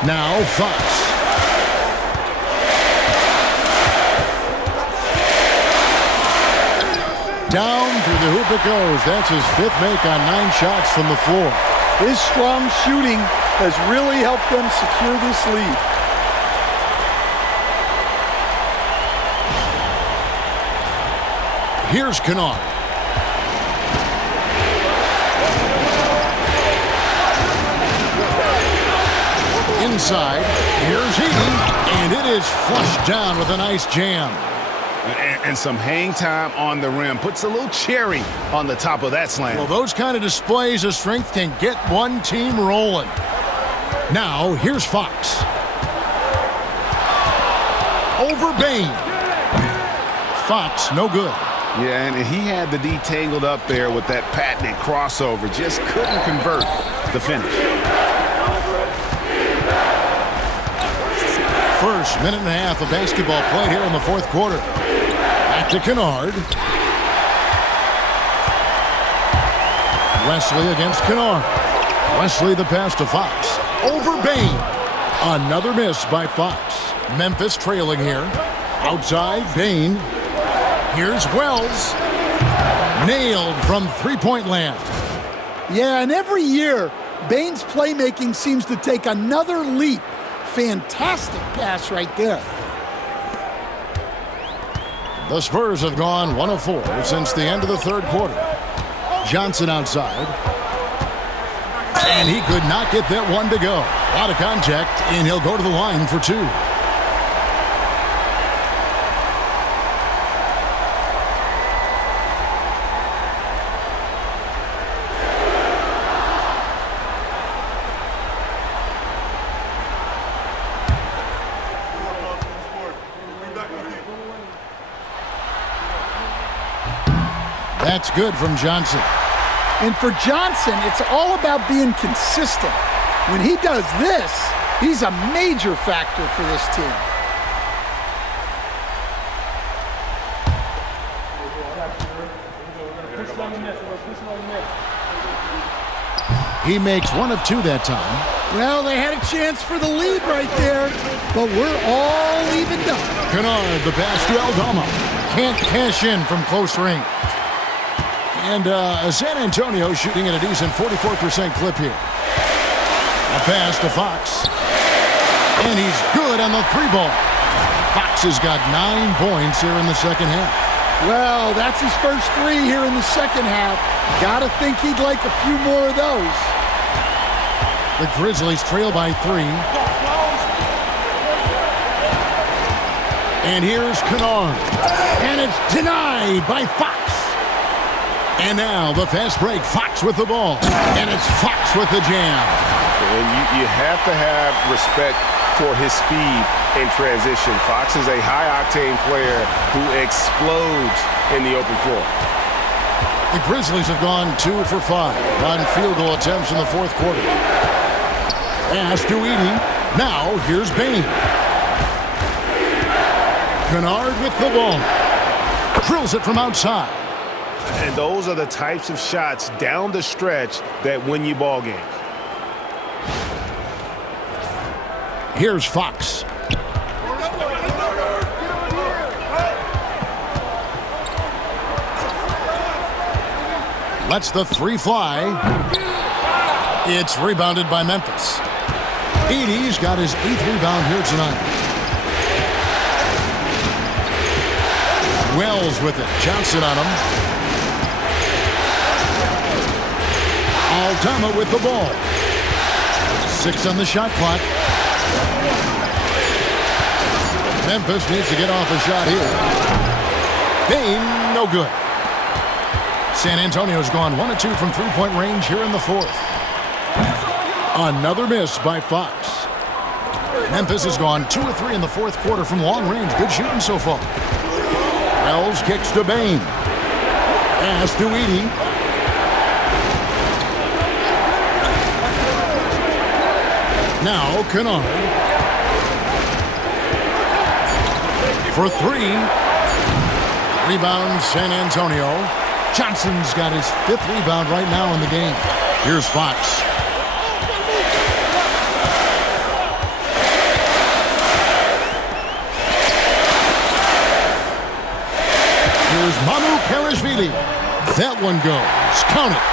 Now Fox. Down through the hoop it goes. That's his 5th make on 9 shots from the floor. His strong shooting has really helped them secure this lead. Here's Kennard. Inside, here's Heaton, and it is flushed down with a nice jam. And some hang time on the rim. Puts a little cherry on the top of that slam. Well, those kind of displays of strength can get one team rolling. Now, here's Fox. Over Bain. Fox, no good. Yeah, and he had the D tangled up there with that patented crossover. Just couldn't convert the finish. First minute and a half of basketball played here in the fourth quarter. Back to Kennard. Wesley against Kennard. Wesley the pass to Fox. Over Bain. Another miss by Fox. Memphis trailing here. Outside, Bain. Here's Wells. Nailed from three-point land. Yeah, and every year, Bain's playmaking seems to take another leap. Fantastic pass right there. The Spurs have gone 1 of 4 since the end of the third quarter. Johnson outside. And he could not get that one to go. A lot of contact, and he'll go to the line for 2. That's good from Johnson. And for Johnson, it's all about being consistent. When he does this, he's a major factor for this team. He makes 1 of 2 that time. Well, they had a chance for the lead right there, but we're all evened up. Kennard, the pass to Aldama. Can't cash in from close range. And San Antonio shooting at a decent 44% clip here. A pass to Fox. And he's good on the 3-ball. Fox has got 9 points here in the second half. Well, that's his first 3 here in the second half. Gotta think he'd like a few more of those. The Grizzlies trail by 3. And here's Kennard. And it's denied by Fox. And now the fast break. Fox with the ball. And it's Fox with the jam. And you have to have respect for his speed in transition. Fox is a high-octane player who explodes in the open floor. The Grizzlies have gone 2 for 5 on field goal attempts in the fourth quarter. Pass to Edey. Now here's Bain. Kennard with the ball. Drills it from outside. And those are the types of shots down the stretch that win you ball games. Here's Fox. Lets the 3 fly. It's rebounded by Memphis. Edey's got his 8th rebound here tonight. Wells with it. Johnson on him. Aldama with the ball. 6 on the shot clock. Memphis needs to get off a shot here. Bain, no good. San Antonio's gone 1 of 2 from 3-point range here in the fourth. Another miss by Fox. Memphis has gone 2 of 3 in the fourth quarter from long range. Good shooting so far. Wells kicks to Bain. Pass to Edey. Now Kennard. For 3. Rebound San Antonio. Johnson's got his 5th rebound right now in the game. Here's Fox. Here's Mamu Kalashvili. That one goes. Count it.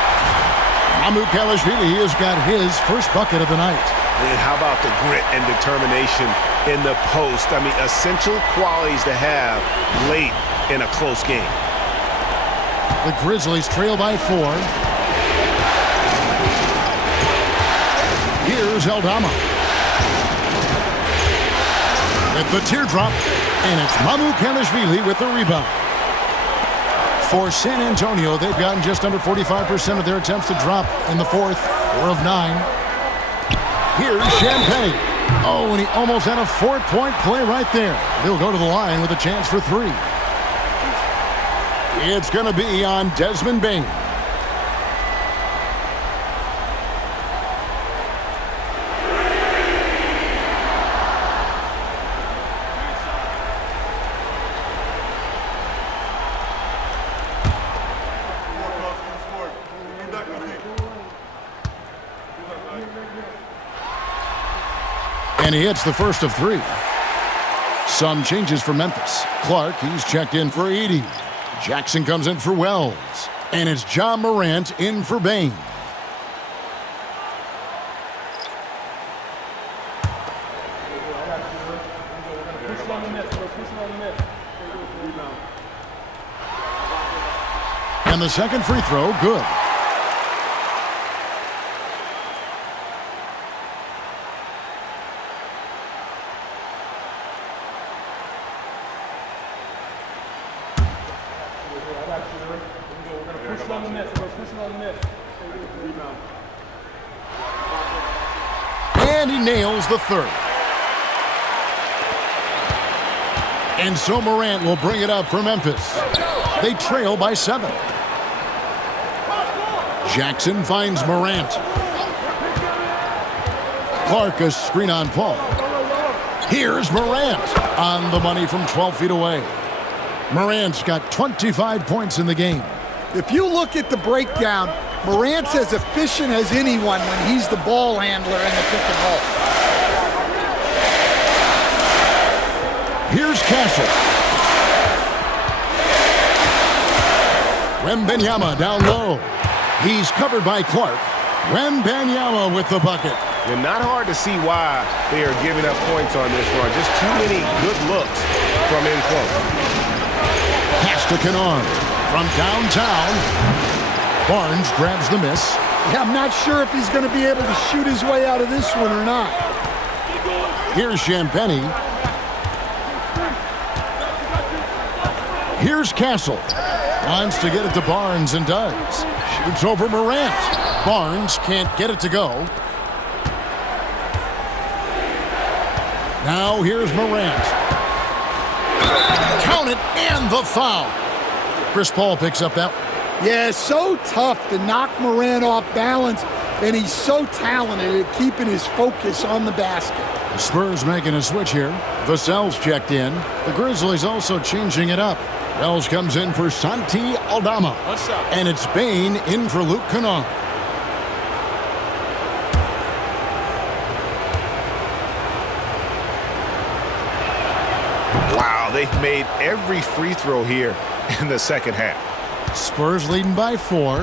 Mamu Kalashvili has got his first bucket of the night. And how about the grit and determination in the post? I mean, essential qualities to have late in a close game. The Grizzlies trail by 4. Here's Aldama. With the teardrop, and it's Mamukelashvili with the rebound. For San Antonio, they've gotten just under 45% of their attempts to drop in the fourth, 4 of 9. Here's Champagne. Oh, and he almost had a 4-point play right there. He'll go to the line with a chance for 3. It's going to be on Desmond Bane. And he hits the first of 3. Some changes for Memphis. Clark, he's checked in for Edey. Jackson comes in for Wells. And it's John Morant in for Bane. And the second free throw, good. And he nails the third. And so Morant will bring it up for Memphis. They trail by 7. Jackson finds Morant. Clark a screen on Paul. Here's Morant on the money from 12 feet away. Morant's got 25 points in the game. If you look at the breakdown, Morant's as efficient as anyone when he's the ball handler in the pick and roll. Here's Castle. Wembanyama down low. He's covered by Clark. Wembanyama with the bucket. And not hard to see why they are giving up points on this run. Just too many good looks from in close. Pass to Kennard from downtown. Barnes grabs the miss. Yeah, I'm not sure if he's going to be able to shoot his way out of this one or not. Here's Champagnie. Here's Castle. Wants to get it to Barnes and does. Shoots over Morant. Barnes can't get it to go. Now here's Morant. Count it, and the foul. Chris Paul picks up that one. Yeah, so tough to knock Morant off balance, and he's so talented at keeping his focus on the basket. The Spurs making a switch here. Vassell's checked in. The Grizzlies also changing it up. Wells comes in for Santi Aldama. And it's Bane in for Luke Kennard. Wow, they've made every free throw here in the second half. Spurs leading by 4.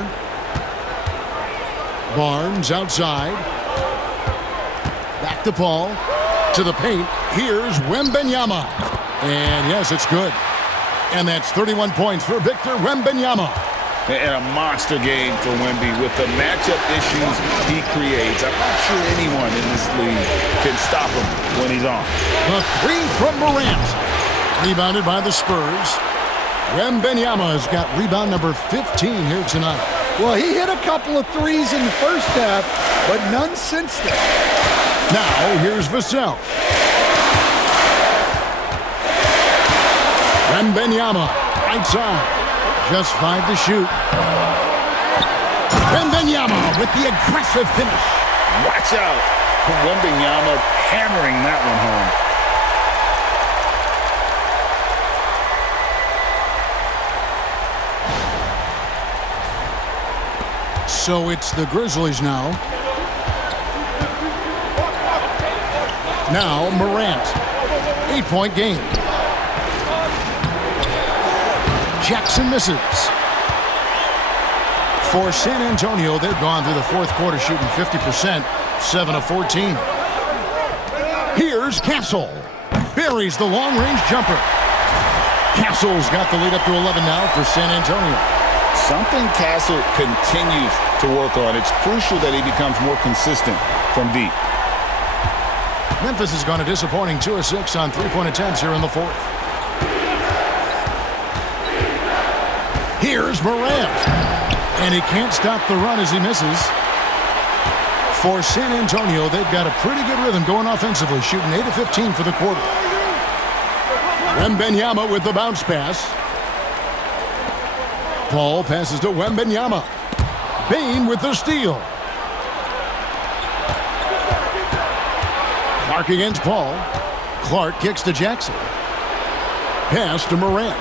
Barnes outside. Back to Paul. To the paint. Here's Wembanyama. And yes, it's good. And that's 31 points for Victor Wembanyama. And a monster game for Wemby with the matchup issues he creates. I'm not sure anyone in this league can stop him when he's on. The 3 from Morant. Rebounded by the Spurs. Wembanyama has got rebound number 15 here tonight. Well, he hit a couple of threes in the first half, but none since then. Now, here's Vassell. Wembanyama, right side. Just 5 to shoot. Wembanyama with the aggressive finish. Watch out. Wembanyama hammering that one home. So it's the Grizzlies now. Now Morant. 8-point game. Jackson misses. For San Antonio, they've gone through the fourth quarter shooting 50%, 7 of 14. Here's Castle. Buries the long-range jumper. Castle's got the lead up to 11 now for San Antonio. something Castle continues to work on. It's crucial that he becomes more consistent from deep. Memphis has gone a disappointing 2 of 6 on three-point attempts here in the fourth. Here's Morant. And he can't stop the run as he misses. For San Antonio, they've got a pretty good rhythm going offensively, shooting 8 of 15 for the quarter. Wembanyama with the bounce pass. Paul passes to Wembanyama. Bain with the steal. Clark against Paul. Clark kicks to Jackson. Pass to Morant.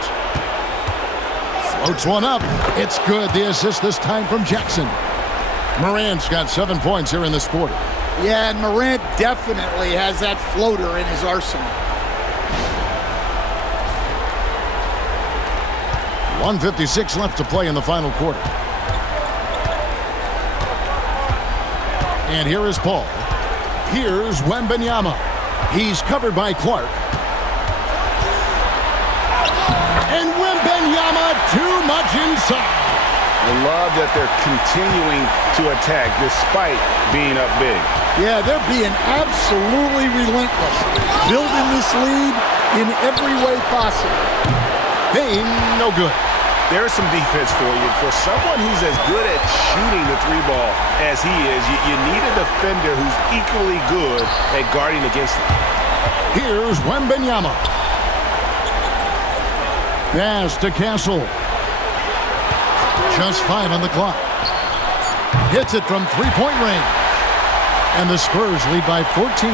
Floats one up. It's good. The assist this time from Jackson. Morant's got 7 points here in this quarter. Yeah, and Morant definitely has that floater in his arsenal. 1:56 left to play in the final quarter. And here is Paul. Here's Wembanyama. He's covered by Clark. And Wembanyama too much inside. I love that they're continuing to attack despite being up big. Yeah, they're being absolutely relentless, building this lead in every way possible. Bain, no good. There's some defense for you. For someone who's as good at shooting the three ball as he is, you need a defender who's equally good at guarding against him. Here's Wembanyama. Pass to Castle. Just 5 on the clock. Hits it from three-point range. And the Spurs lead by 14.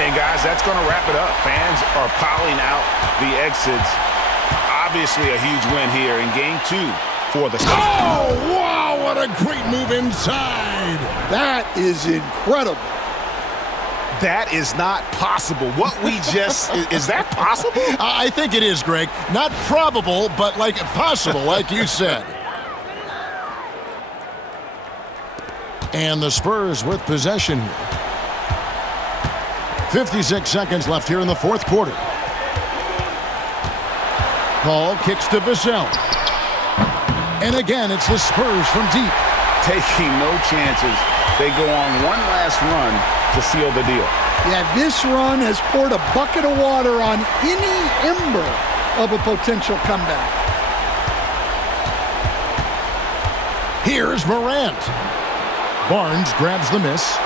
And guys, that's going to wrap it up. Fans are piling out the exits. Obviously a huge win here in Game 2 for the Spurs. Oh, wow, what a great move inside. That is incredible. That is not possible. What we just, is that possible? I think it is, Greg. Not probable, but like possible, like you said. And the Spurs with possession here. 56 seconds left here in the fourth quarter. Paul kicks to Vassell. And again, it's the Spurs from deep. Taking no chances. They go on one last run to seal the deal. Yeah, this run has poured a bucket of water on any ember of a potential comeback. Here's Morant. Barnes grabs the miss,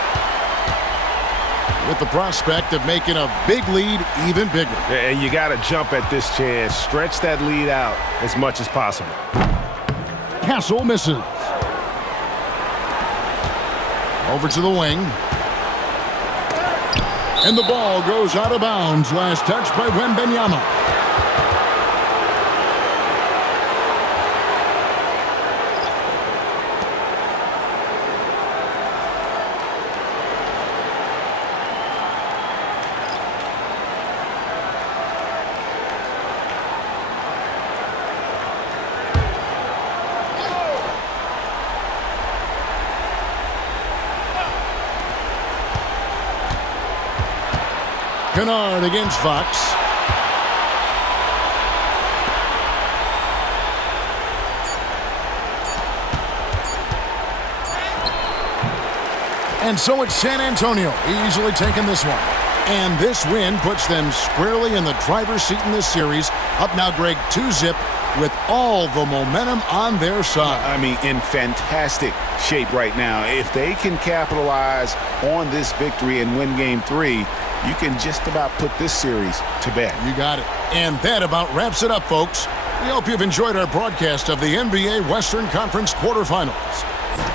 with the prospect of making a big lead even bigger. And you got to jump at this chance. Stretch that lead out as much as possible. Castle misses. Over to the wing. And the ball goes out of bounds. Last touch by Wembanyama. Kennard against Fox. And so it's San Antonio easily taking this one. And this win puts them squarely in the driver's seat in this series. Up now, Greg, 2-0 with all the momentum on their side. I mean, in fantastic shape right now. If they can capitalize on this victory and win Game 3, you can just about put this series to bed. You got it. And that about wraps it up, folks. We hope you've enjoyed our broadcast of the NBA Western Conference Quarterfinals.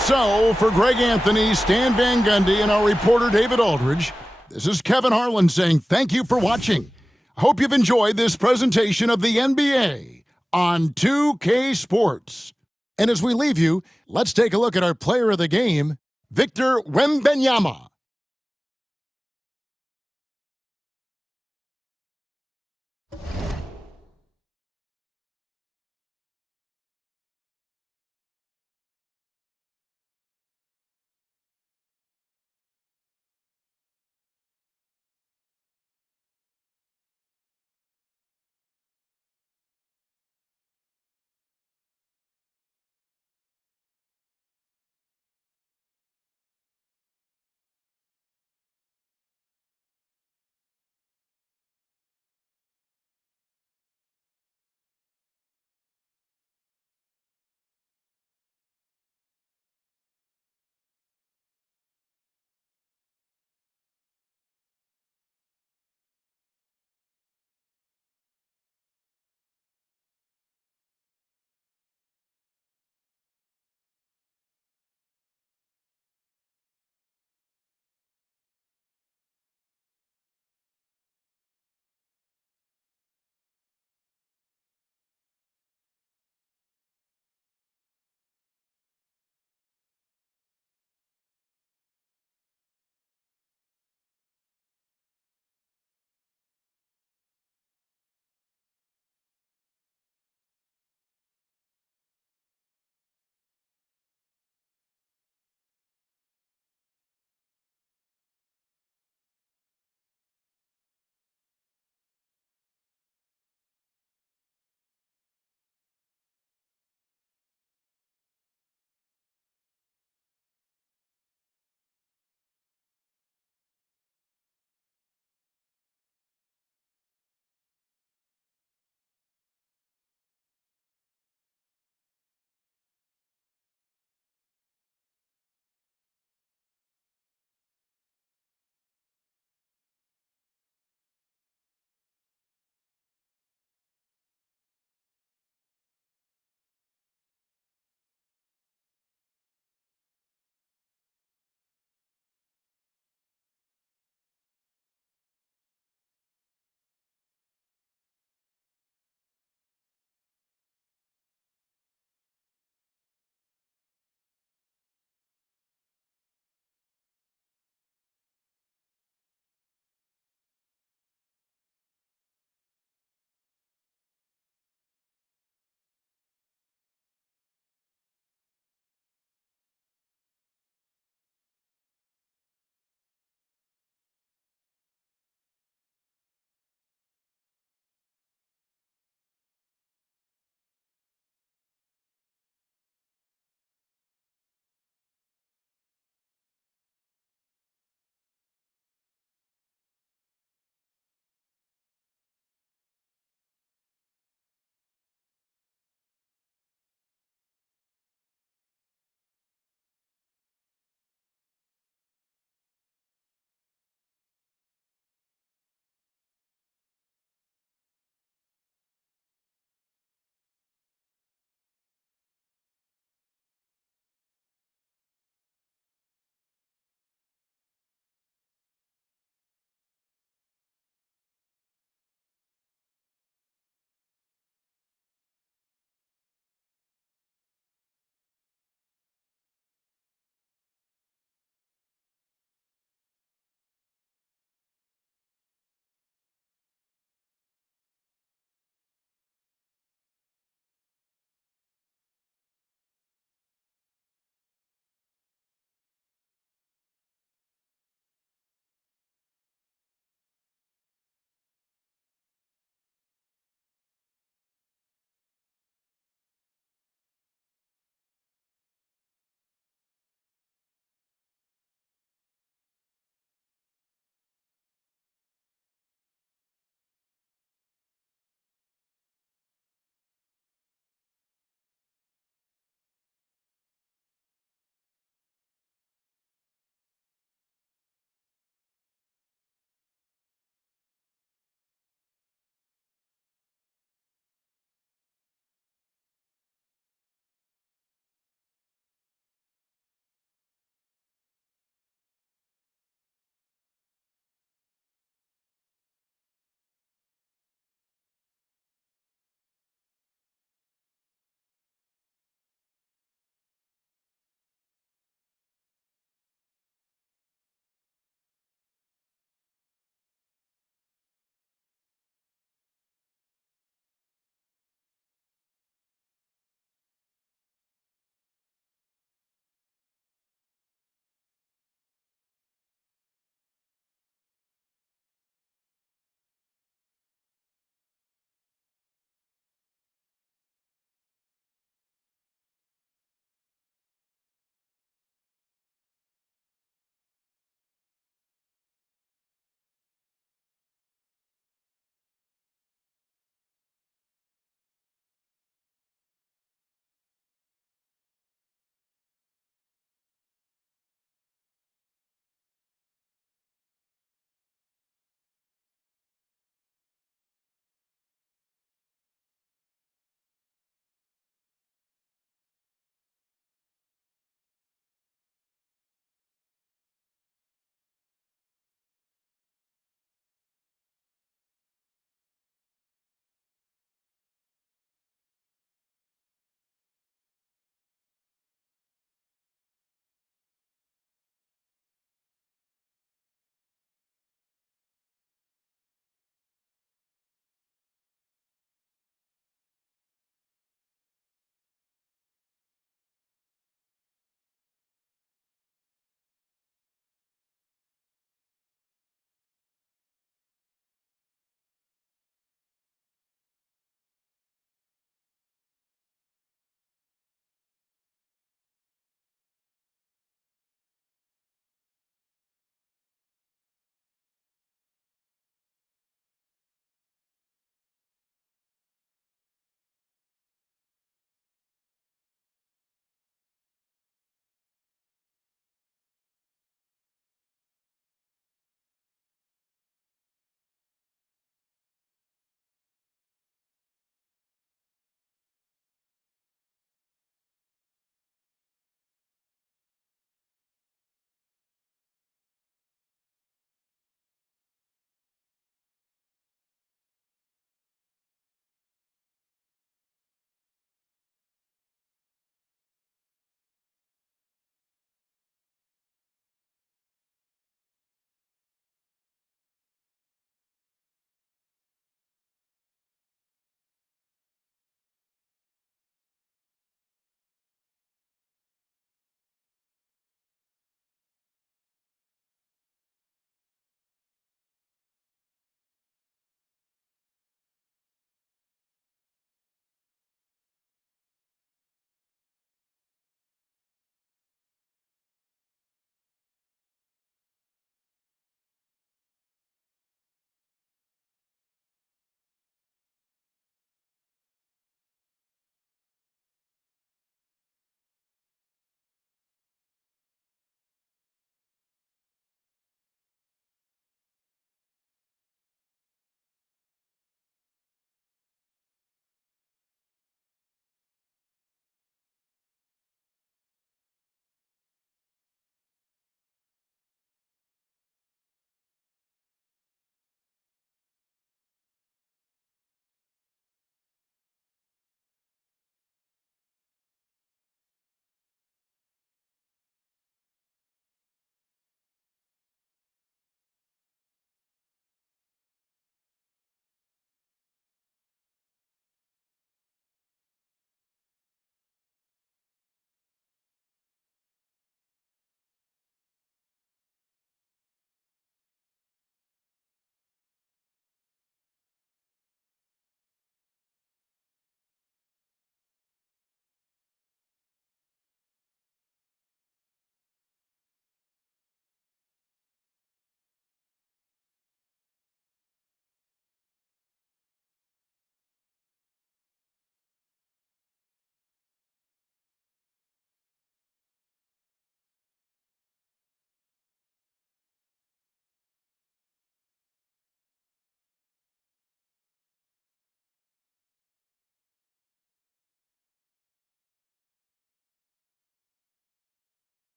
So, for Greg Anthony, Stan Van Gundy, and our reporter David Aldridge, this is Kevin Harlan saying thank you for watching. I hope you've enjoyed this presentation of the NBA on 2K Sports. And as we leave you, let's take a look at our player of the game, Victor Wembanyama.